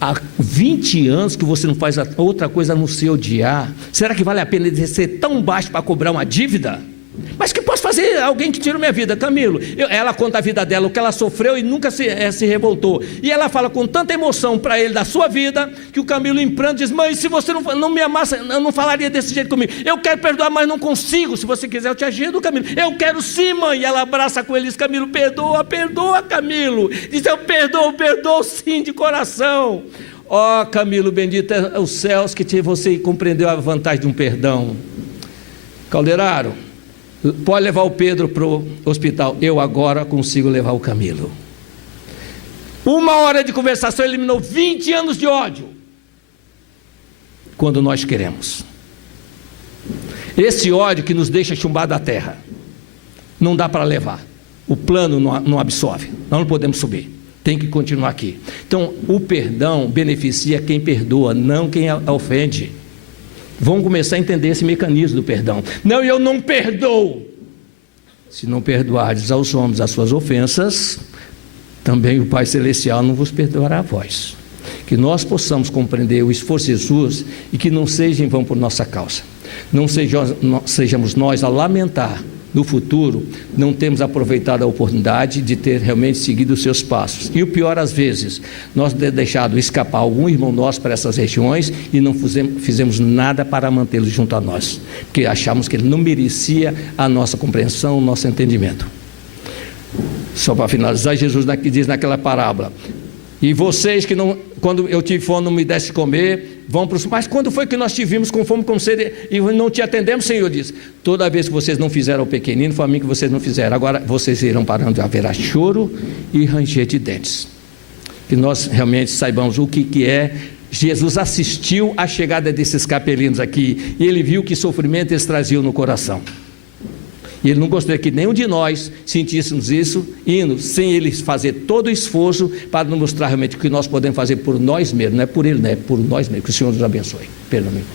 há 20 anos que você não faz outra coisa a não ser odiar. Será que vale a pena ele ser tão baixo para cobrar uma dívida? Mas que posso fazer alguém que tira minha vida? Camilo, ela conta a vida dela, o que ela sofreu e nunca se revoltou. E ela fala com tanta emoção para ele da sua vida, que o Camilo em pranto diz, mãe, se você não me amasse, eu não falaria desse jeito comigo. Eu quero perdoar, mas não consigo. Se você quiser, eu te ajudo, Camilo. Eu quero sim, mãe. E ela abraça com ele e diz, Camilo, perdoa, Camilo. Diz, eu perdoo sim, de coração. Ó, Camilo, bendito é os céus que você compreendeu a vantagem de um perdão. Calderaro, pode levar o Pedro para o hospital. Eu agora consigo levar o Camilo. 1 hora de conversação eliminou 20 anos de ódio. Quando nós queremos. Esse ódio que nos deixa chumbar da terra. Não dá para levar. O plano não absorve. Nós não podemos subir. Tem que continuar aqui. Então, o perdão beneficia quem perdoa, não quem ofende. Vamos começar a entender esse mecanismo do perdão. Não, eu não perdoo. Se não perdoardes aos homens as suas ofensas, também o Pai Celestial não vos perdoará a vós. Que nós possamos compreender o esforço de Jesus e que não seja em vão por nossa causa. Não sejamos nós a lamentar no futuro, não temos aproveitado a oportunidade de ter realmente seguido os seus passos. E o pior, às vezes, nós deixado escapar algum irmão nosso para essas regiões e não fizemos nada para mantê-lo junto a nós, porque achamos que ele não merecia a nossa compreensão, o nosso entendimento. Só para finalizar, Jesus diz naquela parábola, e vocês que não, quando eu tive fome não me desse comer, vão para os... Mas quando foi que nós tivemos com fome, com sede e não te atendemos? O Senhor diz, toda vez que vocês não fizeram o pequenino, foi a mim que vocês não fizeram. Agora vocês irão parando, haverá choro e ranger de dentes. Que nós realmente saibamos o que é. Jesus assistiu à chegada desses capelinos aqui e ele viu que sofrimento eles traziam no coração. E ele não gostaria que nenhum de nós sentíssemos isso, indo sem ele fazer todo o esforço para nos mostrar realmente o que nós podemos fazer por nós mesmos, não é por ele, não é por nós mesmos. Que o Senhor nos abençoe. Perdão, amigo.